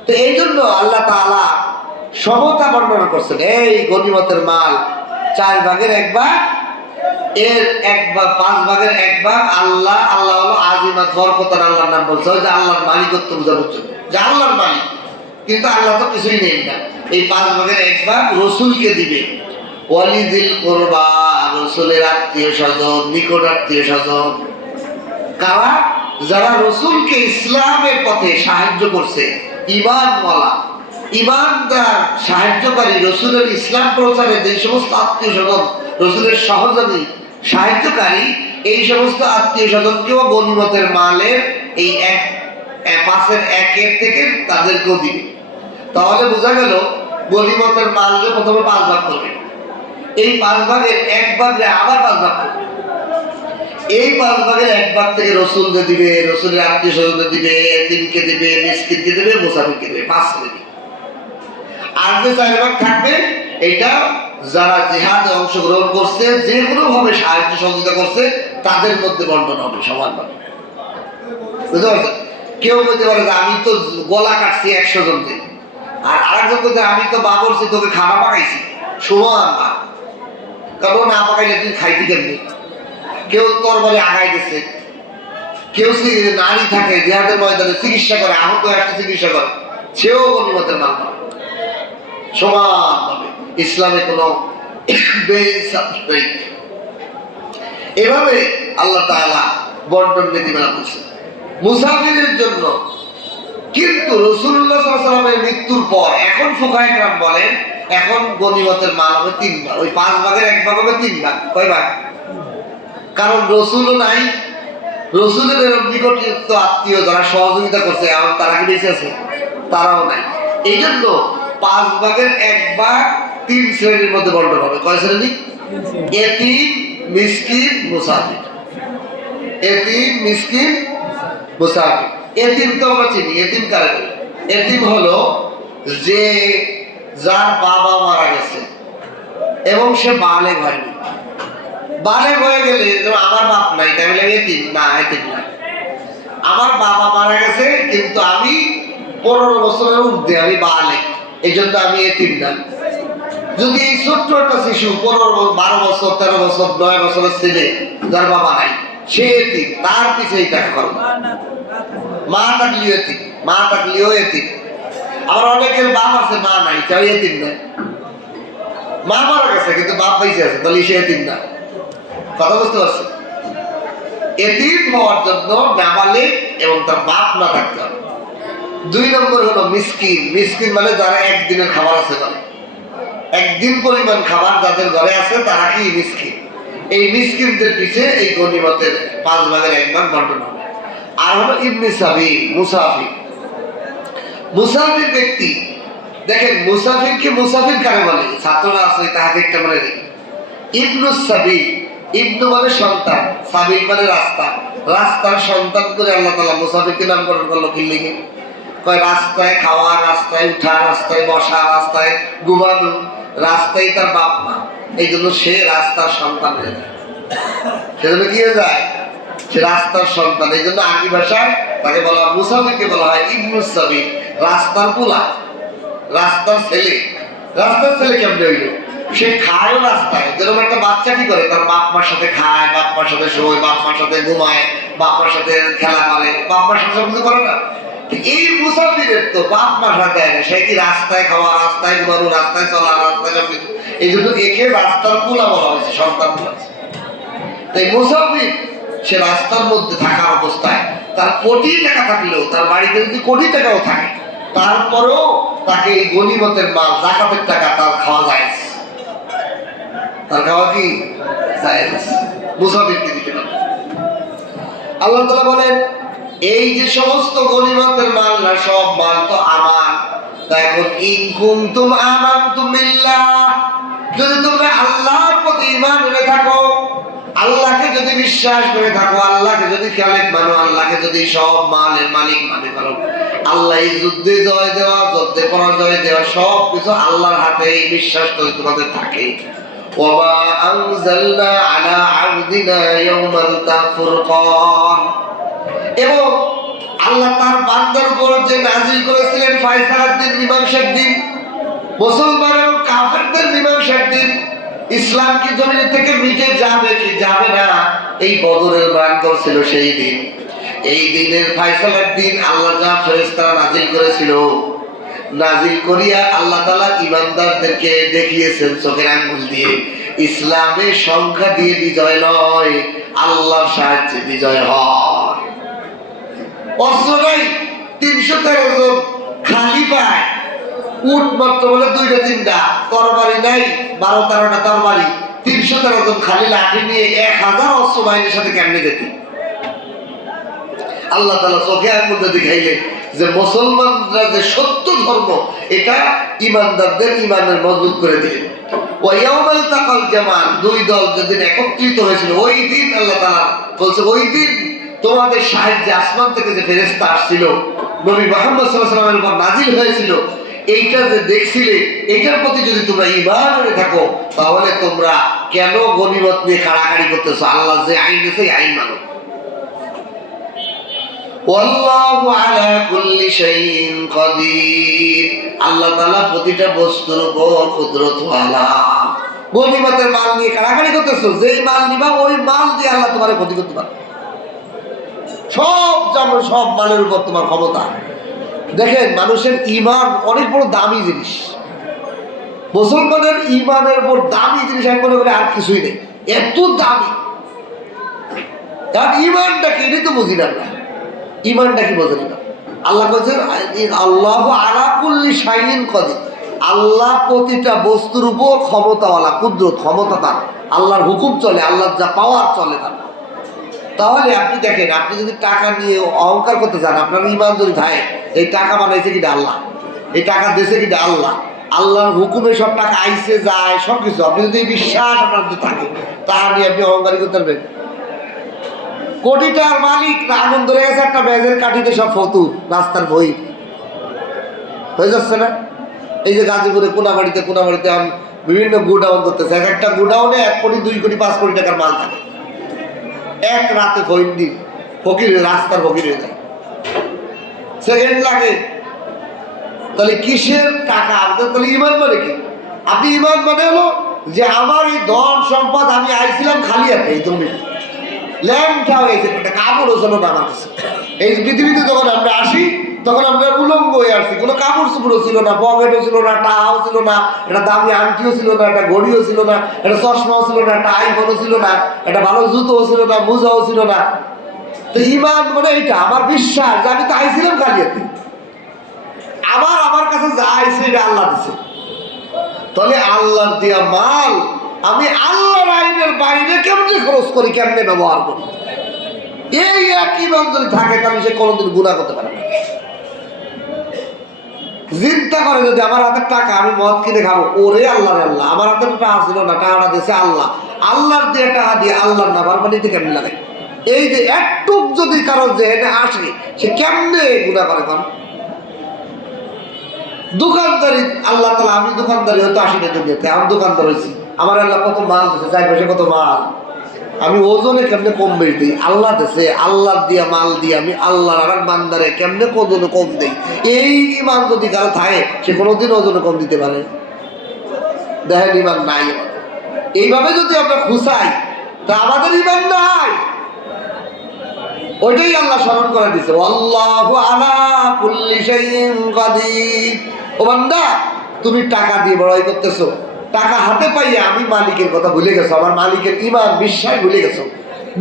তো এই জন্য আল্লাহ তাআলা সমতা বর্ণনা করছেন। এই গনিমতের মাল 4 ভাগের 1 ভাগ, এর 1 ভাগ 5 ভাগের 1 ভাগ আল্লাহ, আল্লাহ হলো আজিমাত বরকতার আল্লাহর নাম বলছে, ওই যে আল্লাহর মালিকত্ব বোঝানোর জন্য যে আল্লাহর মালিক, কিন্তু আল্লাহ তো কিছুই নেই না। এই 5 ভাগের 1 ভাগ রসুলকে দিবে, ওয়ালিদিল কুরবা, রসুলের আত্মীয় স্বজন, নিকট আত্মীয় স্বজন। কারা? যারা রসুলকে ইসলামের পথে সাহায্য করছে, ঈমানওয়ালা, ঈমানদার, সাহায্যকারী, রসুলের ইসলাম প্রচারে যে সমস্ত আত্মীয় স্বজন, রসুলের সহযোগী, সাহায্যকারী, এই সমস্ত আত্মীয় স্বজনকেও গনিমতের মালের এই 5-এর 1 থেকে তাদেরকেও দিবে। তাহলে বোঝা গেল গনিমতের মালকে প্রথমে 5 ভাগ করবে, এই 5 ভাগের 1 ভাগে আবার 5 ভাগ করবে। এই 5 ভাগের 1 ভাগ থেকে রসুলকে দিবে, রসুলের আত্মীয় স্বজনকে দিবে, এতিমকে দিবে, মিসকিনকে দিবে, মুসাফিরকে দিবে, 5 দিবে। আর যে 4 ভাগ থাকবে এটা যারা জিহাদে অংশগ্রহণ করছে, যে কোনো ভাবে সাহায্য সহযোগিতা করছে তাদের মধ্যে বন্টন হবে সমানভাবে। বুঝতে পারছেন? কেউ বলতে পারে যে আমি তো গলা কাটছি 100 জনকে, আর আরেকজন বলতে আমি তো বাবরছি, তোকে খানা পাকাইছি, সমান না, কারণ না পাকাইলে তুই খাইতে কেমনি। কেউ তরবারি আগাই গেছে, কেউ নারী থাকে জিহাদের ময়দানে চিকিৎসা করে, আহত একটা চিকিৎসা করে, সেও গনিমতের মাল পাবে সমানভাবে। ইসলামে কোনো এভাবে আল্লাহ তাআলা বন্টন নীতিমালা করছে মুসাফিরের জন্য। কিন্তু রাসূলুল্লাহ সাল্লাল্লাহু আলাইহি ওয়াসাল্লামের মৃত্যুর পর এখন ফুকাহায়ে কেরাম বলেন এখন গনিমতের মাল হবে 3 ভাগ, ওই 5 ভাগের 1 ভাগ হবে 3 ভাগ। কয় ভাগ? কারণ রসুলও নাই, রসুলের নিকটস্থ আত্মীয় যারা সহযোগিতা করছে এখন তারা কি বেঁচে আছে? তারাও নাই। এই জন্য 5 ভাগের 1 ভাগ 3 শ্রেণীর মধ্যে বন্টন হবে। কয় শ্রেণী? এতিম, মিসকিন, মুসাফির। এতিম, মিসকিন, মুসাফির। এতিম তো আমরা চিনি, এতিম কারা বলে? এতিম হলো যে যার বাবা মারা গেছে এবং সে বালেগ হয়নি। বালেগ হয়ে গেলে আমার বাপ নাই তাই বলে এতিম না, এতিম না। আমার বাবা মারা গেছে কিন্তু আমি 15 বছরের ঊর্ধ্বে, আমি বালেগ, এই জন্য আমি এতিম না। যদি এই ছোট্ট একটা শিশু 15, 12 বছর, 13 বছর, 9 বছরের ছেলে যার বাবা নাই, সে এতিম, তার পিছিয়ে এই টাকা খরচ। মা থাকলেও এতিম, মা থাকলেও এতিম। আবার অনেকের বাপ আছে মা নাই, তাই এতিম না। মা মারা গেছে কিন্তু বাপ বেঁচে আছে, তাহলে সে এতিম না। কথা বুঝতে পারছি? এতিম হওয়ার জন্য নাবালিগ এবং তার বাপ না থাকতে হবে। 2 নম্বর হলো মিসকিন। মিসকিন মানে যারা একদিনের খাবার আছে, মানে একদিন পরিমাণ খাবার যাদের ঘরে আছে তারা কি মিসকিন। এই মিসকিনদের পিছে এই গনিমতের 5 ভাগের 1 ভাগ বন্টন হবে। আর হলো ইবনে সাবিল, মুসাফির। মুসাফির ব্যক্তি, দেখেন মুসাফিরকে মুসাফির কারে বলে? ছাত্ররা আছে তাহাকে একটা মনে রেখে। ইবনুস সাবিল, ইবনু মানে সন্তান, সাবিল মানে রাস্তা, রাস্তার সন্তান করে আল্লাহ তাআলা মুসাফিরকে নামকরণ করলো। কি লিখে? কয় রাস্তায় খাওয়া, রাস্তায় উঠা, রাস্তায় বসা, রাস্তায় ঘুমানো, রাস্তায় তার বাপ মা, এই জন্য সে রাস্তার সন্তান হয়ে যায়। সেজন্য কি হয়ে যায়? সে রাস্তার সন্তান। এই জন্য আরবি ভাষায় তাকে বলা হয়, মুসাফিরকে বলা হয় ইবনুস সাবিল, রাস্তার পোলা, রাস্তার ছেলে। রাস্তার ছেলে কেমনে হইল? সে খায়ও রাস্তায়, যেরকম একটা বাচ্চা কি করে তার বাপ মার সাথে খায়, বাপ মার সাথে শোয়, বাপ মার সাথে ঘুমায়, বাপ মার সাথে খেলা করে, বাপ মার সাথে সব কিছু করে না। এই মুসাফিরের তো বাপ মার সাথে দেয় না, সে কি রাস্তায় খাওয়া, রাস্তায় ঘুমানো, রাস্তায় চলা, রাস্তায় সব কিছু। এই জন্য একে রাস্তার পোলা বলা হয়েছে, সন্তান বলা হয়েছে। তাই মুসাফির সে রাস্তার মধ্যে থাকার অবস্থায় তার কোটি টাকা থাকলেও, তার বাড়িতে যদি কোটি টাকাও থাকে, তারপরেও তাকে এই গনিমতের মাল, যাকাতের টাকা তার খাওয়া যায়, তার খাওয়া কি জায়েজ আছে, মুসাফিরকে দিতে পারবে। আল্লাহ তাআলা বলেন এই যে সমস্ত গনিমতের মাল না, সব মাল তো আমার। তা এখন ইন কুনতুম আমানতুম বিল্লাহ, যদি তোমরা আল্লাহর প্রতি ঈমান এনে থাকো, আল্লাহকে যদি বিশ্বাস করে থাকো, আল্লাহকে যদি খালেক মানো, আল্লাহকে যদি সব মালের মালিক মানে করো, আল্লাহ এই যুদ্ধে জয় দেওয়া, যুদ্ধে পরাজয় দেওয়া সব কিছু আল্লাহর হাতে, এই বিশ্বাস যদি তোমাদের থাকে। ওয়া আনজালনা আলা আবদিনা ইয়াওমাল ফুরকান, এবং আল্লাহ তার বান্দার উপর যে নাযিল করেছিলেন ফয়সালার দিন, মীমাংসার দিন, মুসলমান এবং কাফেরদের মীমাংসার দিন। ইসলাম কি জমিন থেকে মিটে যাবে কি যাবে না, এই বদরের বান্দার ছিল সেই দিন। এই দিনের ফয়সালার দিন আল্লাহ যা ফেরেশতা নাযিল করেছিল, নাযিল করিয়া আল্লাহ তাআলা ঈমানদারদেরকে দেখিয়েছেন চোখের আঙ্গুল দিয়ে, ইসলামের সংখ্যা দিয়ে বিজয় নয়, আল্লাহর সাহায্যে বিজয় হয়। অস্ত্র নাই 313 জন, খালি পায়, উট মাত্র বলে 2-3টা, তরবারি নাই 12-13টা তরবারি, 313 জন খালি লাঠি নিয়ে 1000 অস্ত্র বাহিনীর সাথে কেমনে যেতে? আল্লাহ তাআলা চোখে আঙ্গুল দেখাইলেন যে মুসলমানরা যে সত্য ধর্ম, এটা ঈমানদারদের ঈমানের মজবুত করে দিলেন। ওয়া ইয়াউমাল তাকাল জামান, দুই দল যেদিন একত্রিত হয়েছিল, ওই দিন আল্লাহ তাআলা বলছে ওই দিন তোমাদের সাহায্যে আসমান থেকে যে ফেরেশতা আসছিল, নবী মুহাম্মদ সাল্লাল্লাহু আলাইহি ওয়াসাল্লামের উপর নাযিল হয়েছিল, এইটা যে দেখছিলে, এটার প্রতি যদি তোমরা ঈমান করে থাকো, তাহলে তোমরা কেন গনিমত নিয়ে কাড়াকাড়ি করতেছো? আল্লাহ যে আইন দিয়েছে এই আইন মানো। ওয়াল্লাহু আলা কুল্লি শাইইন কাদির, আল্লাহ তাআলা প্রতিটা বস্তুর উপর কুদরতওয়ালা। গনিমতের মাল নিয়ে কাড়াকাড়ি করতেছো, যেই মাল নিবা ওই মাল দিয়ে আল্লাহ তোমার ক্ষতি করতে পারে। সব যেমন সব মালের উপর তোমার ক্ষমতা। দেখেন, মানুষের ঈমান অনেক বড় দামি জিনিস। মুসলমানের ঈমানের উপর দামি জিনিস আমি মনে করি আর কিছুই নেই, এত দামি। তার ঈমানটা কি, এটাই তো বুঝি না আমরা। ঈমানটা কি বোঝেন না? আল্লাহ বলছেন আল্লাহু আলা কুল্লি শাইইন কাদির, আল্লাহ প্রতিটা বস্তুর উপর ক্ষমতাওয়ালা, কুদরত, ক্ষমতা তার, আল্লাহর হুকুম চলে, আল্লাহর যা পাওয়ার চলে তার। তাহলে আপনি দেখেন, আপনি যদি টাকা নিয়ে অহংকার করতে চান, আপনার ঈমান যদি থাকে, এই টাকা বানাইছে কিনা আল্লাহ, এই টাকা দিয়েছে কিনা আল্লাহ, আল্লাহর হুকুমে সব টাকা আইসে যায় সব কিছু, আপনি যদি বিশ্বাস আপনার যদি থাকে, তা নিয়ে আপনি অহংকারী করতে পারবেন? কোটিটার মালিক আগুন ধরে গেছে একটা ব্যাগের কাঠিতে, সব ফতুর রাস্তার বই হয়ে যাচ্ছে না? এই যে গাজীপুরে কোনাবাড়িতে বিভিন্ন গুডাউন করতেছে, এক একটা গুডাউনে 1 কোটি 2 কোটি 5 কোটি টাকার মাল থাকে। এক রাতে ফকির রাস্তার ফকির হয়ে যায়, সেকেন্ড লাগে। তাহলে কিসের টাকা? আপনার তাহলে ঈমান মানে কি? আপনি ঈমান মানে হলো যে আমার এই ধন সম্পদ, আমি আইছিলাম খালি হাতে, এই তুমি ল্যাংটা হয়েছে, একটা কাপড়ও ছিল না আমার কাছে। এই পৃথিবীতে যখন আমরা আসি, তখন আমরা উলঙ্গ হয়ে আসছি, কোনো কাপড় চুপড়ও ছিল না, পকেটও ছিল না, টাকাও ছিল না, একটা দামি আংটিও ছিল না, একটা ঘড়িও ছিল না, একটা চশমাও ছিল না, একটা আইফোনও ছিল না, একটা ভালো জুতোও ছিল না, মোজাও ছিল না। তো ঈমান মানে এইটা, আমার বিশ্বাস যে আমি তো আইছিলাম খালি হাতে, আমার কাছে যা আইছে এটা আল্লাহ দিছে। তাহলে আল্লাহর দেয়া মাল আমি আল্লাহর আইনের বাইরে কেমনে খরচ করি, কেমনে ব্যবহার করি, এই একই মান যদি থাকে, তাহলে সে কোনোদিন গুনাহ করতে পারে না। চিন্তা করে, যদি আমার হাতের টাকা, আমি মদ কিনে খাবো, ওরে আল্লাহ আল্লাহ, আমার হাতে টাকা ছিল না, টাকাটা দিয়েছে আল্লাহ, আল্লাহর দিয়ে টাকা দিয়ে আল্লাহর নাফরমানিতে কেমনে লাগে? এই যে একটুক যদি কারো জেহেনে আসে, সে কেমনে গুনাহ করে? কারণ দোকানদারি, আল্লাহ তাআলা, আমি দোকানদারি হয়তো 80টা দুনিয়াতে, আমি দোকানদার হয়েছি, আমার আল্লাহ কত মাল দিচ্ছে, 4 পয়সা কত মাল, আমি ওজনে কেমনে কম বেশি দিই? আল্লাহ দিছে, আল্লাহ দিয়া মাল দিয়ে আমি আল্লাহর আর এক বান্দারে কেমনে ওজনে কম দিই? এই ঈমান যদি কারো থাকে, সে কোনোদিন ওজনে কম দিতে পারে? দেখেন, ঈমান নাই। এইভাবে যদি আমরা খুঁচাই, তা আমাদের ঈমান নাই। ওইটাই আল্লাহ স্মরণ করে দিচ্ছে, আল্লাহু আলা কুল্লি শাইইন কাদির। ও বান্দা, তুমি টাকা দিয়ে বড়াই করতেছো, টাকা হাতে পাইয়া আমি মালিকের কথা ভুলে গেছো, আমার মালিকের ঈমান বিশ্বাস ভুলে গেছো।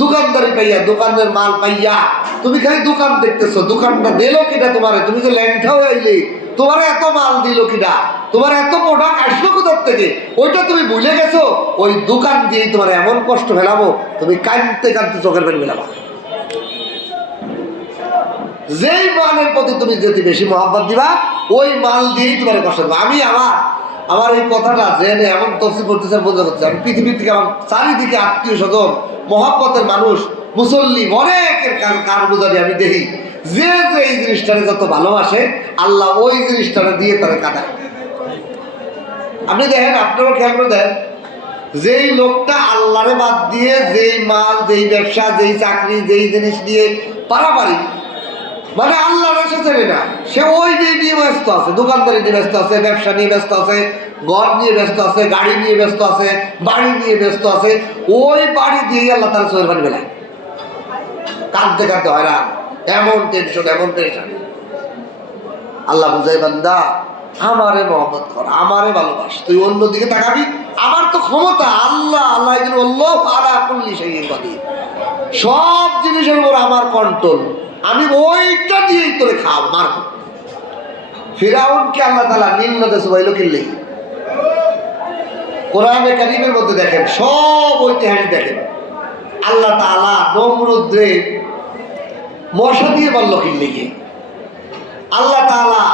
দোকানদারি পাইয়া, দোকানের মাল পাইয়া তুমি খালি দোকান দেখতেছো, দোকানটা দিলো কিনা তোমারে? তুমি যে ল্যাংটা হয়ে আইলে, তোমার এত মাল দিল কিনা, তোমার এত প্রোডাক্ট আসলো কোথার থেকে, ওইটা তুমি ভুলে গেছো। ওই দোকান দিয়েই তোমার এমন কষ্ট ফেলাবো, তুমি কাঁদতে কাঁদতে চোখের পানি ফেলাবা। যেই মালের প্রতি তুমি যদি বেশি মহব্বত দিবা, ওই মাল দিয়েই তোমার কষ্ট দেবো। আমি আমার এই কথাটা জেনে এমন তফসিল করতেছে, বোঝা করছে, আমি পৃথিবীর থেকে আমার চারিদিকে আত্মীয় স্বজন, মহব্বতের মানুষ, মুসল্লি, অনেকের কারগুজারি আমি দেখি, যে যে এই জিনিসটারে যত ভালোবাসে, আল্লাহ ওই জিনিসটারে দিয়ে তারা কাটায়। আপনি দেখেন, আপনারা খেয়াল করে দেন, যেই লোকটা আল্লাহরে বাদ দিয়ে যেই মাল, যেই ব্যবসা, যেই চাকরি, যেই জিনিস নিয়ে পারাপারি, মানে আল্লাহর সাথে না, সে ওই নিয়ে ব্যস্ত আছে, দোকানদারি নিয়ে ব্যস্ত আছে, ব্যবসা নিয়ে ব্যস্ত আছে, ঘর নিয়ে ব্যস্ত আছে, গাড়ি নিয়ে ব্যস্ত আছে, বাড়ি নিয়ে ব্যস্ত আছে, ওই বাড়ি দিয়ে আল্লাহ তার চোখের পানি ফেলায়, কাঁদতে কাঁদতে হয়রান, এমন টেনশন, এমন টেনশন। আল্লাহ বুঝাই, বান্দা আমারে মহব্বত কর, আমারে ভালোবাস, তুই অন্যদিকে তাকাবি, আমার তো ক্ষমতা, আল্লাহ আল্লাহ আলা কুল্লি শাইইন কাদির, সব জিনিসের উপর আমার কন্ট্রোল, আমি ওইটা দিয়েই তোরে খাওয়াবো, মারবো। ফিরাউনকে আল্লাহ তাআলা নীল নদে চুবাইল কিনলে, কোরআনে কারীমের মধ্যে দেখেন, সব ঐতিহাসিক দেখেন, আল্লাহ তাআলা নমরুদরে মশা দিয়ে মারল কিনলে গিয়ে, আল্লাহ তাআলা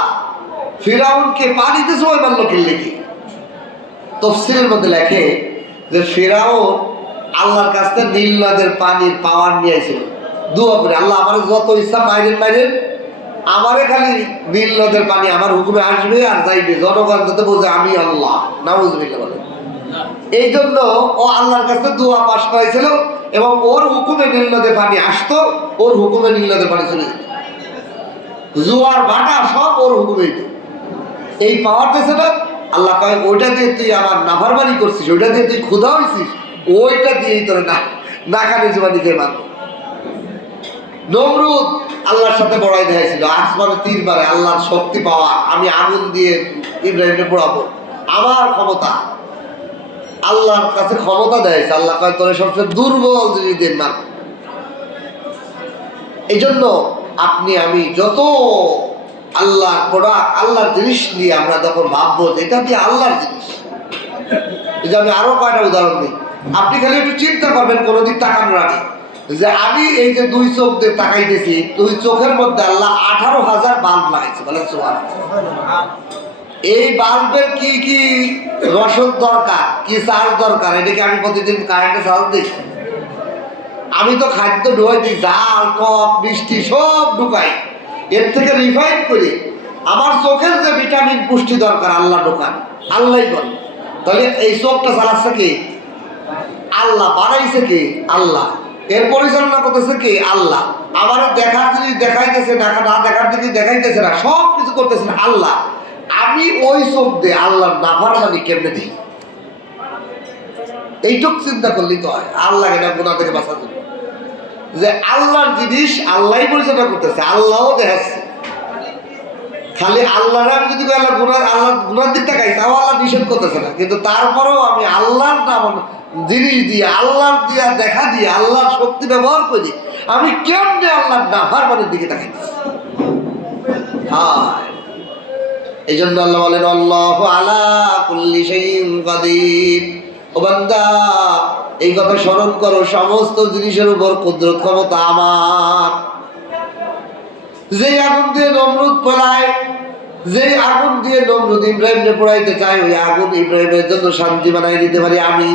ফিরাউনকে পানিতে চুবাই মারল কিনলে গিয়ে। তাফসীরের মধ্যে লেখে যে ফিরাউন আল্লাহর কাছ থেকে নীল নদের পানির পাওয়ার নিয়ে আইছিল, দোয়া করে, আল্লাহ আমার যত ইচ্ছা মাইরেন, আমারে খালি নীল নদের পানি আমার হুকুমে আসবে আর যাইবে, জনগণ যাতে বোঝে আমি আল্লাহ। নাউযুবিল্লাহ বলেন। এই জন্য ও আল্লাহর কাছে দোয়া পাশ করাইছিল, এবং ওর হুকুমে নীল নদের পানি আসতো, ওর হুকুমে নীল নদের পানি চলে যেত, জোয়ার ভাটা সব ওর হুকুমে। এই পাওয়ার দিয়েছে না আল্লাহ, কয় ওইটা দিয়ে তুই আমার নাফরমানি করছিস, ওইটা দিয়ে তুই ক্ষুধা হয়েছিস, ওইটা দিয়েই তোর না খালি জবানি খেয়ে মানবো। নমরুদ আল্লাহর সাথে বড়াই দেখাইছিল, আসমানে 3 বারে আল্লাহর শক্তি পাওয়া, আমি আগুন দিয়ে ইব্রাহিমকে পোড়াবো, আমার ক্ষমতা, আল্লাহর কাছে ক্ষমতা দেয়ছে। আল্লাহ কয় তোর সবচেয়ে দুর্বল জিনিস দিয়ে মার। এই জন্য আপনি আমি যত আল্লাহ প্রোডাক্ট, আল্লাহর জিনিস নিয়ে আমরা যখন ভাববো যে এটা দিয়ে আল্লাহর জিনিস, এই যে আমি আরো কয়টা উদাহরণ দিই, আপনি খালি একটু চিন্তা করবেন কোনোদিন তাকানোর আগে, যে আমি এই যে 2 চোখ দিয়ে তাকাইতেছি, 2 চোখের মধ্যে আল্লাহ 18,000 বাল্ব লাগাইছে, বলেন সুবহানাল্লাহ। এই বাল্বের কি কি রসদ দরকার, কি চার্জ দরকার, এটাকে আমি প্রতিদিন কারেন্টে চার্জ দিই? আমি তো খাদ্য ঢুকাই দিই, জাল, টক, মিষ্টি সব ঢুকাই, এর থেকে রিফাইন করি। আমার চোখের যে ভিটামিন পুষ্টি দরকার আল্লাহ ঢোকান, আল্লাহই বলে। তাহলে এই চোখটা চালাচ্ছে কি? আল্লাহ। বানাইছে কি? আল্লাহ। এর পরিচালনা করতেছে কি? আল্লাহ। আমার দেখার জিনিস দেখাইতেছে না, না দেখার জিনিস দেখাইতেছে না, সব কিছু করতেছেন আল্লাহ। আমি ওই চোখ দিয়ে আল্লাহর নাফরমানি কেমনে দিই? এইটুক চিন্তা করলেই তো হয়। আল্লাহ এটা গুনাহ থেকে বাঁচার জন্য, যে আল্লাহর জিনিস আল্লাহই পরিচালনা করতেছে, আল্লাহও দেখাচ্ছে। খালি আল্লাহর আমি যদি আল্লাহ গুনার দিকটা খাই, তাও আল্লাহ নিষেধ করতেছে না, কিন্তু তারপরেও আমি আল্লাহর নাম জিনিস দিয়ে, আল্লাহর দিয়া দেখা দিয়ে, আল্লাহর শক্তি ব্যবহার করি, আমি কেমনে আল্লাহর নাফরমানির দিকে তাকাইতেছি। হ্যাঁ, এই জন্য আল্লাহ বলেন আল্লাহু আলা কুল্লি শাইইন কাদির। ও বান্দা, এই কথা স্মরণ করো, সমস্ত জিনিসের উপর কুদরত ক্ষমতা আমার। যে আগুন দিয়ে নমরুদ পোড়ায়, যে আগুন দিয়ে নমরুদ ইব্রাহিমকে পোড়াইতে চায়, ওই আগুন ইব্রাহিমের জন্য শান্তি বানাই দিতে পারি আমি।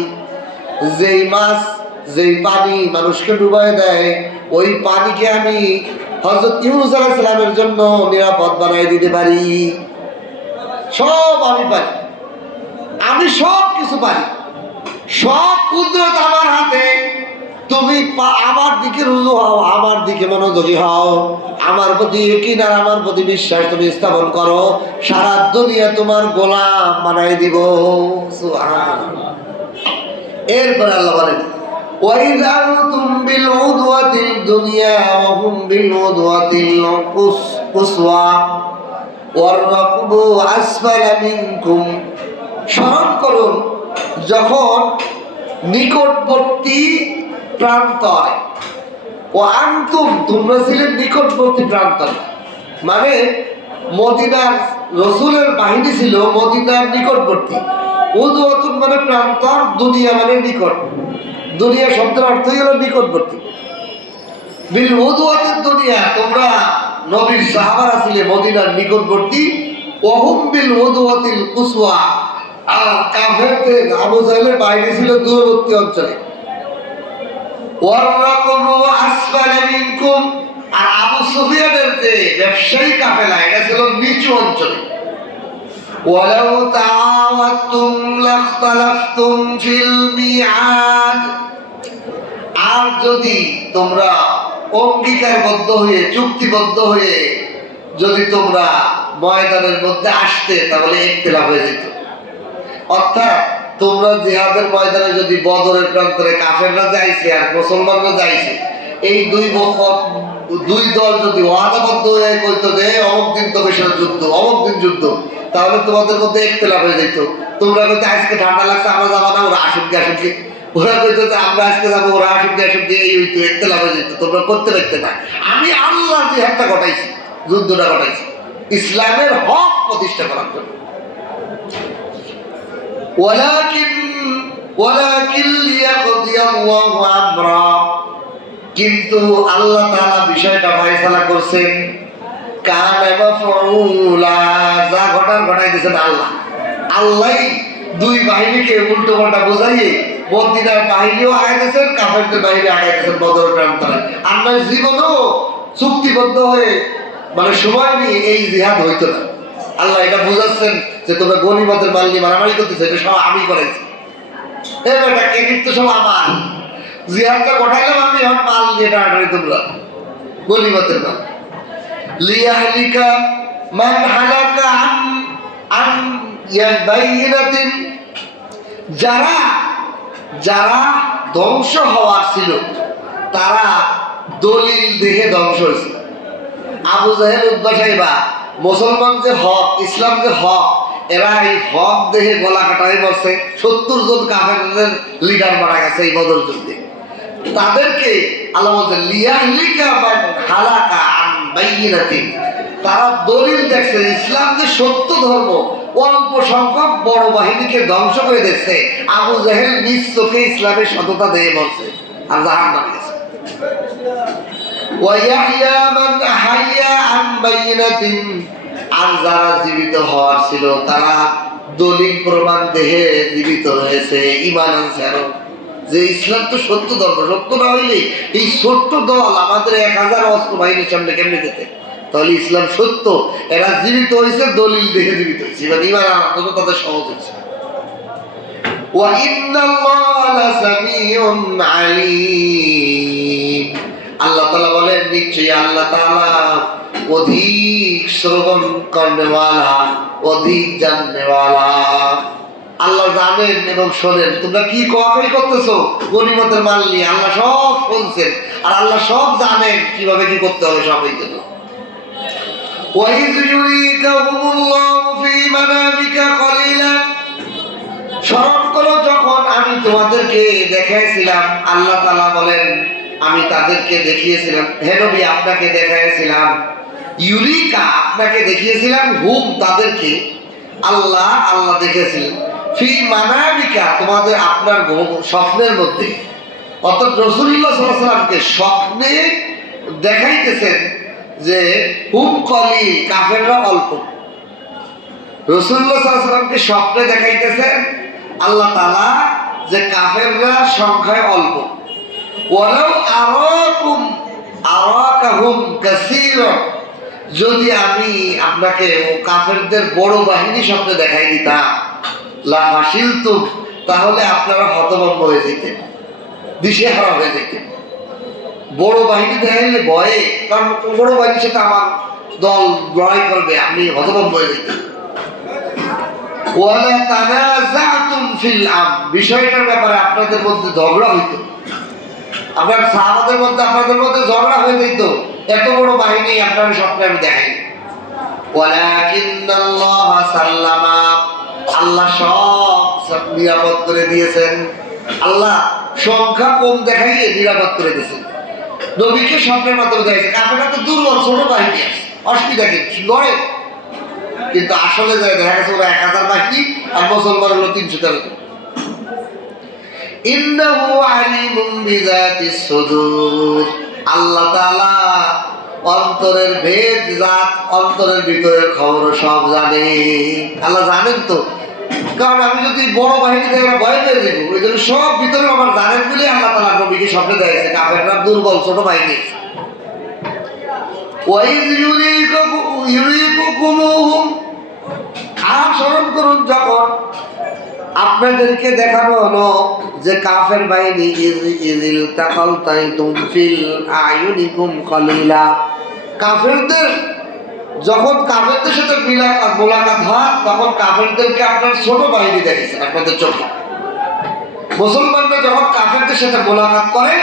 যেই মাছ, যেই পানি মানুষকে ডুবাই দেয়, ওই পানিকে আমি হযরত ইউনূস আলাইহিস সালামের জন্য নিরাপদ বানাই দিতে পারি। সব আমি পারি, আমি সব কিছু পারি, সব কুদরত আমার হাতে। তুমি আমার দিকে রুজু হও, আমার দিকে মনোযোগী হও, আমার প্রতি ইয়াকিন আর আমার প্রতি বিশ্বাস তুমি স্থাপন করো, সারা দুনিয়া তোমার গোলাম বানাই দিব। সুবহানাল্লাহ। এরপর আল্লাহ বলেন ওয়াইযা আনতুম বিল উদওয়াতিল দুনিয়া ওয়া হুম বিল উদওয়াতিল কুসওয়া ওয়ার রাকবু আসফালা মিনকুম। স্মরণ করুন যখন নিকটবর্তী প্রান্তরে, ও আনতুম তোমরা ছিলে নিকটবর্তী প্রান্তরে, মানে মদিনার রসুলের বাহিনী ছিল মদিনার নিকটবর্তী। উদওয়াতুন মানে প্রান্তর, দুনিয়া মানে নিকট। দুনিয়া শব্দের অর্থই হলো নিকটবর্তী। বিল উদওয়াতিদ দুনিয়া, তোমরা নবীর সাহাবারা ছিলে মদিনার নিকটবর্তী। ওহুম বিল উদওয়াতিল কুসওয়া, আর কাফেরদের আবু জাহেলের বাহিনী ছিল দূরবর্তী অঞ্চলে। ওয়ারাকুমু আসফালা মিনকুম, আর আবু সুফিয়ানের যে ব্যবসায়ী কাফেলা এটা ছিল নিচু অঞ্চলে। ওয়ালাউ তাআওয়াতুম লাখতালাফতুম ফিল মিআদ, আর যদি তোমরা অঙ্গীকারবদ্ধ হয়ে চুক্তিবদ্ধ হয়ে যদি তোমরা ময়দানের মধ্যে আসতে তাহলে ইখতিলাফ হয়ে যেত। অর্থাৎ তোমরা জিহাদের ময়দানে যদি বদরের প্রান্তরে কাফেররা যাইছে আর মুসলমানরা যাইছে, এই দুই দল যদি ওয়াদাবদ্ধ হয়ে কইতো যে অমুক দিন তবে যুদ্ধ, অমুক দিন যুদ্ধ, তাহলে তোমাদের মধ্যে ইখতিলাফ হয়ে যেত। তোমরা কইতো আজকে ঠান্ডা লাগছে আমরা যাবো না, ওরা আসুনকে আসুনকে, ওরা কইতো যে আমরা আজকে যাবো ওরা আসুনকে আসুনকে, এই হইতো, ইখতিলাফ হয়ে যেত, তোমরা করতে পারতে না। আমি আল্লাহ জিহাদটা ঘটাইছি, যুদ্ধটা ঘটাইছি ইসলামের হক প্রতিষ্ঠা করার জন্য। ওয়ালাকিন লিয়াকদিয়া আল্লাহু আমরা, কিন্তু আল্লাহ তাআলা বিষয়টা ফয়সালা করছেন। কানা মাফউলা, যা ঘটার ঘটাই দিয়েছেন আল্লাহ। আল্লাহই দুই বাহিনীকে উল্টো পাল্টা বোঝাইয়ে মদিনার বাহিনীও আগাই দিয়েছেন, কাফেরদের বাহিনী আগাই দিয়েছেন বদরের প্রান্তরে। আমরা জীবনও চুক্তিবদ্ধ হয়ে মানে সময় নিয়ে এই জিহাদ হইতো না। আল্লাহ এটা বুঝাচ্ছেন যে তোমরা গনিমতের মাল নিয়ে মারামারি করতেছো, এটা সব আমি করাইছি। এটা ক্রেডিট তো সব আমার, জিহাদটা ঘটাইলাম আমি, এখন মাল নিয়ে টানাটানি তোমরা গনিমতের মাল। লিয়াহলিকা মান হালাকা আন ইয়াবাইনাতিন, যারা যারা ধ্বংস হওয়ার ছিল তারা দলিল দেখে ধ্বংস হয়েছে। আবু জাহেল, উতবা সাইবা, মুসলমান যে হক, ইসলাম যে হক, এরা এই হক দেখে গলা কাটাই মরছে। 70 জন কাফেরদের লিডার মারা গেছে এই বদর যুদ্ধে। তাদেরকে আল্লাহ বলছেন লিয়াহলিকা মান হালাকা আন বাইয়িনাতিন, তারা দলিল দেখছে ইসলাম যে সত্য ধর্ম, অল্প সংখ্যক বড় বাহিনীকে ধ্বংস করে দিচ্ছে। আবু জাহেল নিজ চোখে ইসলামের সততা দিয়ে মরছে আর জাহান্নামে গেছে। ওয়াইয়াহইয়া মান হাইয়া আন বাইয়িনাতিন, আর যারা জীবিত হওয়ার ছিল তারা দলিল প্রমাণ দেহে জীবিত রয়েছে, ঈমান আনছে আরো যে ইসলাম তো সত্য ধর্ম। সত্য না হইলে এই ছোট্ট দল আমাদের 1000 অস্ত্র বাহিনীর সামনে কেমনে যেতে? তাহলে ইসলাম সত্য, এরা জীবিত হয়েছে, দলিল দেখে জীবিত হয়েছে, এবার ঈমান আনার জন্য তাদের সহজ হয়েছে। ওয়া ইন্নাল্লাহা লাসামিউন আলীম, আল্লাহ তাআলা বলেন নিশ্চয়ই আল্লাহ তাআলা অধিক শ্রবণ করনেওয়ালা, অধিক জাননেওয়ালা। আল্লাহ জানেন এবং শোনেন তোমরা কি কোয়াকাই করতেছো গনিমতের মাল নিয়ে। আল্লাহ সব শুনছেন আর আল্লাহ সব জানেন কিভাবে কি করতে হবে সব। এই জন্য ওয়াইয ইউরিকাহুমুল্লাহু ফি মানামিকা কলিলা, স্মরণ করো যখন আমি তোমাদেরকে দেখাইছিলাম। আল্লাহ তাআলা বলেন আমি তাদেরকে দেখিয়েছিলাম, হে নবী আপনাকে দেখাইছিলাম। ইউরিকা আপনাকে দেখিয়েছিলাম, হুম তাদেরকে, আল্লাহ আল্লাহ দেখেছিলেন। ফি মানামিকা তোমাদের আপনার স্বপ্নের মধ্যে, অর্থাৎ রাসূলুল্লাহ সাল্লাল্লাহু আলাইহি ওয়াসাল্লামকে স্বপ্নে দেখাইতেছেন যে হুম কলিল, কাফেররা অল্প। রাসূলুল্লাহ সাল্লাল্লাহু আলাইহি ওয়াসাল্লামকে স্বপ্নে দেখাইতেছেন আল্লাহ তাআলা যে কাফেররা সংখ্যায় অল্প। ওয়ালাউ আরাকাহুম কাসীরা, যদি আমি আপনাকে কাফেরদের বড় বাহিনী স্বপ্নে দেখাই দিতাম, লা হাসিলতুম, তাহলে আপনারা হতভম্ব হয়ে যেতেন, দিশেহারা হয়ে যেতেন। বড় বাহিনী দেখাইলে ভয়ে, কারণ বড় বাহিনীর সাথে আমার দল লড়াই করবে, আপনি হতভম্ব হয়ে যেতেন। ওয়ালা তানাযাতুম ফিল আমর, বিষয়টার ব্যাপারে আপনাদের মধ্যে ঝগড়া হইতো, আপনার সাহাবাদের মধ্যে আপনাদের মধ্যে ঝগড়া হয়ে যেত। এত বড় বাহিনী আপনার স্বপ্নে আমি দেখাই। ওয়ালাকিন্নাল্লাহ সাল্লামা, আল্লাহ সব নিরাপদ করে দিয়েছেন। আল্লাহ সংখ্যা কম দেখাইয়ে নিরাপদ করে দিয়েছেন। নবীকে স্বপ্নের মাধ্যমে দেখাইছে। কাফেররা তো দুর্বল, ছোট বাহিনী আছে, অসুবিধা কি লড়ে, কিন্তু আসলে যায় দেখা গেছে ওরা 1000 বাহিনী আর মুসলমান হলো 313 জন। ইন্নাহু আলিমুম বিযাতিস সুদূর, আল্লাহ তাআলা অন্তরের ভেদ, জাত, অন্তরের ভিতরের খবর সব জানে। আল্লাহ জানেন তো, কারণ আমি যদি বড় বাহিনী থেকে ভয় পেয়ে যাবো, ওই জন্য সব ভিতরে আমার জানেন বলে আল্লাহ তাআলা নবীকে স্বপ্নে দেখাইছে কাফেররা দুর্বল ছোট বাহিনী। ওয়াইজ ইউরিকুকুমুহুম, আর স্মরণ করুন যখন আপনাদেরকে দেখানো হলো যে কাফের বাহিনী ইযিল তাকালতাইতুম ফিল আয়ুনিকুম কলিলা, কাফেরদের যখন কাফেরদের সাথে মোলাকাত হয় তখন কাফেরদেরকে আপনার ছোট বাহিনী দেখেছেন আপনাদের চোখে। মুসলমানরা যখন কাফেরদের সাথে মোলাকাত করে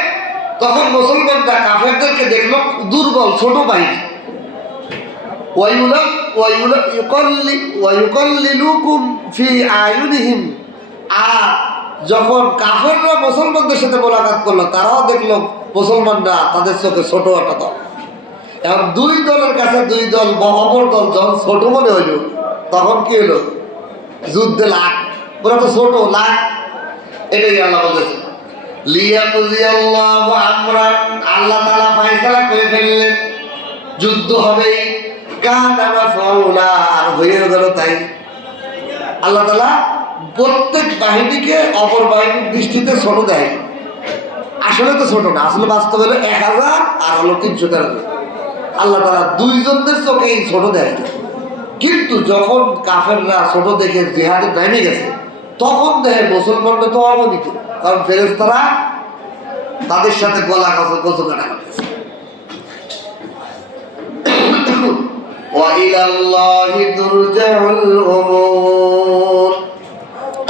তখন মুসলমানরা কাফেরদেরকে দেখলো দুর্বল ছোট বাহিনী। ওয়ায়ুকাল্লিলুকুম ফি আয়ুনিহিম, আর যখন কাফেররা মুসলমানদের সাথে মোলাকাত করলো তারাও দেখলো মুসলমানরা তাদের চোখে ছোট একটা দল। এখন দুই দলের কাছে দুই দল অপর দল যখন ছোট মনে হইল তখন কি হলো? যুদ্ধে লাগ, ওরা তো ছোট লাগ। এটাই আল্লাহ বলতেছে লিয়াকুজিয়াল্লাহু আমরান, আল্লাহ তাআলা ফয়সালা করে ফেললেন যুদ্ধ হবে, কানা মাফউলা, আর হয়ে গেল তাই। আল্লাহ তাআলা প্রত্যেক বাহিনীকে অপর বাহিনীর দৃষ্টিতে ছোট দেয়, আসলে তো ছোট না, আসলে বাস্তব হলো 1000 আর হলো 313। আল্লাহ তাআলা দুইজনদের চোখেই ছোট দেয়, কিন্তু যখন কাফেররা ছোট দেখে জিহাদে নেমে গেছে তখন দেখে মুসলমানরা তো অবনীত, কারণ ফেরেশতারা তাদের সাথে গলা কচু কাটা করতেছে। ওয়া ইলাল্লাহি তুরজাউল উমুর,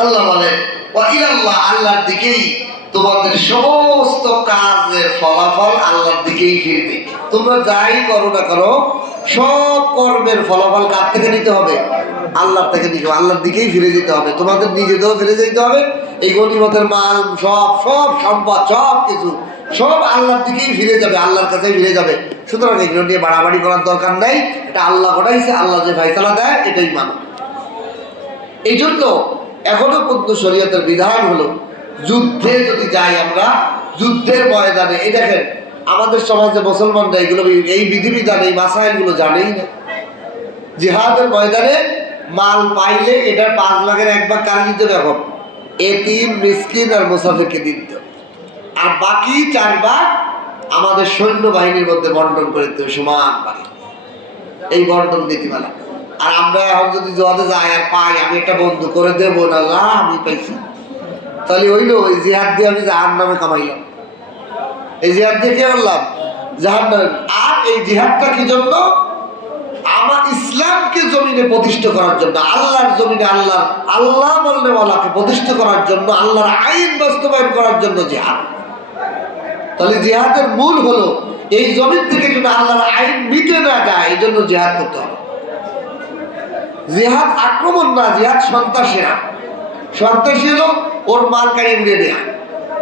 আল্লাহ বলেন ওয়া ইলাল্লাহ, আল্লাহর দিকেই তোমাদের সমস্ত কাজের ফলাফল আল্লাহর দিকেই ফিরবে। তোমরা যাই করো না করো সব কর্মের ফলাফল কার থেকে নিতে হবে? আল্লাহর থেকে নিতে হবে, আল্লাহর দিকেই ফিরে যেতে হবে। তোমাদের নিজেদেরও ফিরে যেতে হবে, এই গনিমতের মাল সব সম্পদ সব কিছু সব আল্লাহর দিকেই ফিরে যাবে, আল্লাহর কাছেই ফিরে যাবে। সুতরাং এগুলো নিয়ে বাড়াবাড়ি করার দরকার নাই, এটা আল্লাহ ঘটাইছে, আল্লাহ যে ফয়সালা দেয় এটাই মানো। এই জন্য এখনো পর্যন্ত শরীয়তের বিধান হলো যুদ্ধে যদি যাই আমরা, যুদ্ধের ময়দানে, এই দেখেন আমাদের সমাজে মুসলমানরা এগুলো এই বিধিবিধান এই মাসাইলগুলো জানেই না। জিহাদের ময়দানে মাল পাইলে এটার 5 ভাগের 1 ভাগ কার দিতে হবে? এখন এতিম, মিসকিন আর মুসাফিরকে দিতে হবে, আর বাকি 4 ভাগ আমাদের সৈন্য বাহিনীর মধ্যে বন্টন করে দিতে হবে সমান ভাগে। এই বন্টন নীতিমালা। আর আমরা এখন যদি জোয়াদে যাই আর পাই, আমি একটা বন্ধু করে দেবো না, আমি পাইছি, তাহলে হইলো ওই জিহাদ দিয়ে আমি জাহান্নামে কামাইলাম। এই জিহাদ দিয়ে কি করলাম? জাহান্নামে। আর এই জিহাদটা কি জন্য? আমার ইসলামকে জমিনে প্রতিষ্ঠা করার জন্য, আল্লাহর জমিনে আল্লাহ বললে ওয়ালাকে প্রতিষ্ঠা করার জন্য, আল্লাহর আইন বাস্তবায়ন করার জন্য জিহাদ। তাহলে জিহাদের মূল হলো এই জমিন থেকে যদি আল্লাহর আইন মিটে না যায়, এই জন্য জিহাদ করতে হবে। জিহাদ আক্রমণ না, জিহাদ সন্ত্রাসী না। সন্ত্রাসী হলো ওর মাল কাড়ি উড়িয়ে দেয়া,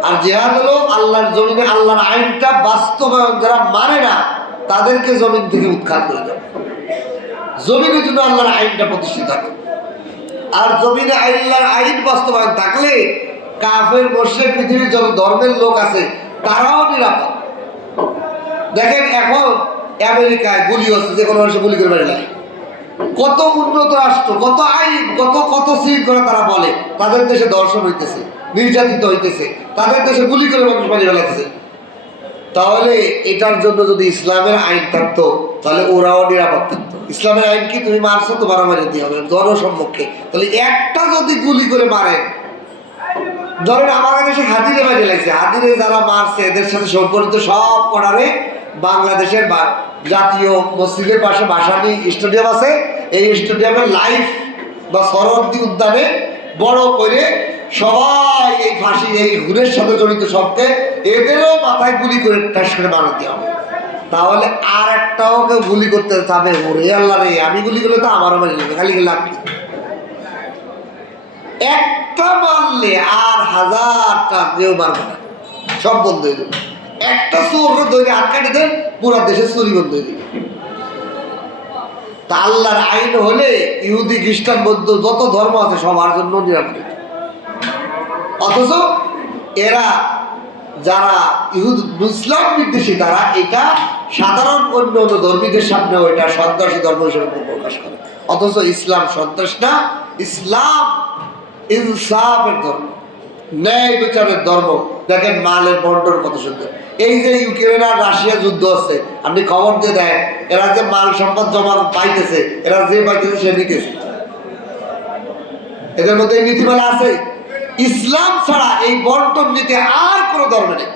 আর জিহাদ হলো আল্লাহর জমিনে আল্লাহর আইনটা বাস্তবায়ন, যারা মানে না তাদেরকে জমিন থেকে উৎখাত করে দেবে। জমিনে জন্য আল্লাহর আইনটা প্রতিষ্ঠিত থাকে, আর জমিনে আল্লাহর আইন বাস্তবায়ন থাকলে কাফের মুশরিক পৃথিবীর যত ধর্মের লোক আছে তারাও নিরাপদ। দেখেন এখন আমেরিকায় গুলি হচ্ছে, যে কোনো মানুষের গুলি করে বেড়ে যায়। কত উন্নত রাষ্ট্র, কত আইন, কত শৃঙ্খলা তারা বলে, তাদের দেশে ধর্ষণ হইতেছে, নির্যাতিত হইতেছে, তাদের দেশে গুলি করে মানুষ মারি ফেলাতেছে। তাহলে এটার জন্য যদি ইসলামের আইন থাকতো তাহলে ওরাও নিরাপদ থাকতো। ইসলামের আইন কি? তুমি মারছো তো মারামারি দিতে হবে জনসম্মুখে। তাহলে একটা যদি গুলি করে মারেন, ধরেন আমাদের দেশে হাদিরে মারি লাগছে, হাদিরে যারা মারছে এদের সাথে সম্পর্কিত সব করারে বাংলাদেশের জাতীয় মসজিদের পাশে বাসানি স্টেডিয়াম আছে, এই স্টেডিয়ামের লাইফ বা সরহদ্দি উদ্যানে বড় করে সবাই এই ফাঁসি, এই ঘুরের সাথে জড়িত সবকে এদেরও মাথায় গুলি করে ঠাস করে বানাতে হবে। তাহলে আর একটাও কেউ গুলি করতে চাবে, ওরে আল্লাহ রে আমি গুলি করলে তো আমারও মারি যাবে, খালি লাভ কি? একটা মারলে আর 1000টা কেউ মারবে না, সব বন্ধ হয়ে যাবে। একটা চোর ধরে আটকাটি দেন, পুরা দেশের চুরি বন্ধ হয়ে যাবে। তা আল্লাহর আইন হলে ইহুদি খ্রিস্টান বৌদ্ধ যত ধর্ম আছে সবার জন্য নিরাপদ। অথচ এরা যারা ইসলাম বিদ্বেষী তারা এটা সাধারণ অন্য অন্য ধর্মীদের সামনে ওইটা সন্ত্রাসী ধর্ম হিসেবে প্রকাশ করে। অথচ ইসলাম সন্ত্রাস না, ইসলাম ইনসাফের ধর্ম, ন্যায় বিচারের ধর্ম। দেখেন মালের বন্টন কত সুন্দর। এই যে ইউক্রেন আর রাশিয়া যুদ্ধ আছে, আপনি খবর দিয়ে দেন, এরা যে মাল সম্পদ জমা পাইতেছে, এরা যে পাইতেছে সে নিতেছে। এদের মধ্যে এই নীতিমালা আছে। ইসলাম ছাড়া এই বন্টন নীতি আর কোনো ধর্ম নেই।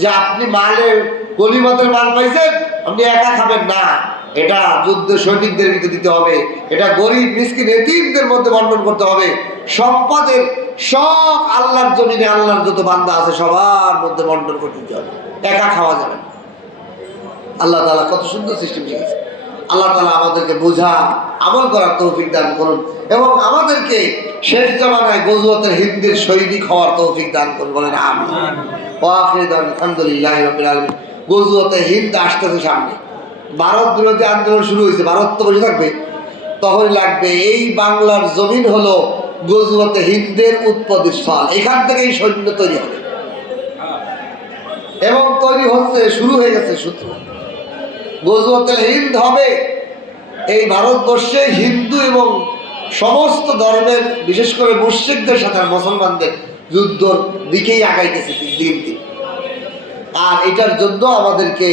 যে আপনি মালের গলিমতের মাল পাইছেন, আপনি একা খাবেন না, এটা যুদ্ধ সৈনিকদের ভিতরে দিতে হবে, এটা গরিব মিসকিন এতিমদের মধ্যে বন্টন করতে হবে। সম্পদের সব আল্লাহর জমিনে আল্লাহর যত বান্দা আছে সবার মধ্যে বন্টন করে দিতে হবে, একা খাওয়া যাবে না। আল্লাহ তাআলা কত সুন্দর সিস্টেম শিখেছে। আল্লাহ তাআলা আমাদেরকে বোঝা আমল করার তৌফিক দান করুন এবং আমাদেরকে শেষ জামানায় গজওয়াতুল হিন্দের সৈনিক হওয়ার তৌফিক দান করুন, বলেন আমিন। ওয়া আখিরু দাওয়ানা আলহামদুলিল্লাহি রাব্বিল আলামিন। গজওয়াতুল হিন্দ আসতেছে সামনে, ভারত বিরোধী আন্দোলন শুরু হয়েছে। ভারত তো বসে থাকবে, তখনই লাগবে এই বাংলার জমিন হলো গজওয়াতুল হিন্দের উৎপত্তি স্থল, এখান থেকেই সৈন্য তৈরি হবে এবং তৈরি হচ্ছে, শুরু হয়ে গেছে সূত্র। গজওয়াতুল হিন্দ হবে এই ভারতবর্ষে হিন্দু এবং সমস্ত ধর্মের, বিশেষ করে মুশরিকদের সাথে মুসলমানদের যুদ্ধর দিকেই আগাইতেছে দিন দিন। আর এটার জন্য আমাদেরকে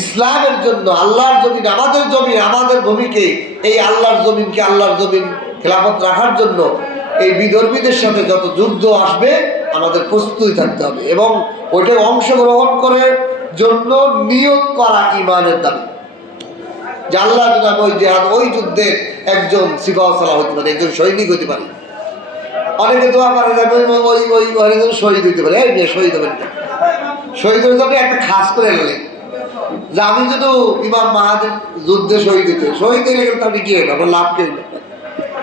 ইসলামের জন্য আল্লাহর জমিন, আমাদের জমিন, আমাদের ভূমিকে, এই আল্লাহর জমিনকে আল্লাহর জমিন খেলাফত রাখার জন্য এই বিধর্মীদের সাথে যত যুদ্ধ আসবে আমাদের প্রস্তুতি থাকতে হবে এবং ওইটা অংশগ্রহণ করার জন্য নিয়ত করা ইমানের দাবি। যে আল্লাহ যদি ওই জেহাদ, ওই যুদ্ধের একজন সিপাহ সালাহ হতে পারে, একজন সৈনিক হতে পারে। অনেকে দোয়া করে যাবে ওই ওই একজন শহীদ হতে পারে। এই শহীদ হবেন না, শহীদ হয়ে যাবে একটা খাস করে এলে যে আমি যদি ইমাম মাহাদের যুদ্ধে শহীদ হইতে, শহীদ হয়ে গেলে আপনি কি হইল, আপনার লাভ কে হইল?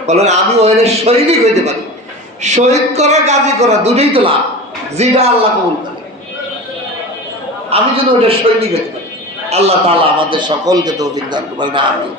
বলেন আমি ওখানে সৈনিক হইতে পারি। শহীদ করা গাজী করা দুটোই তো লাভ, যেটা আল্লাহ কবুল করে। আমি যদি ওইটা সৈনিক হইতে পারি, আল্লাহ তাআলা আমাদের সকলকে তৌফিক দান করবেন। আমিন।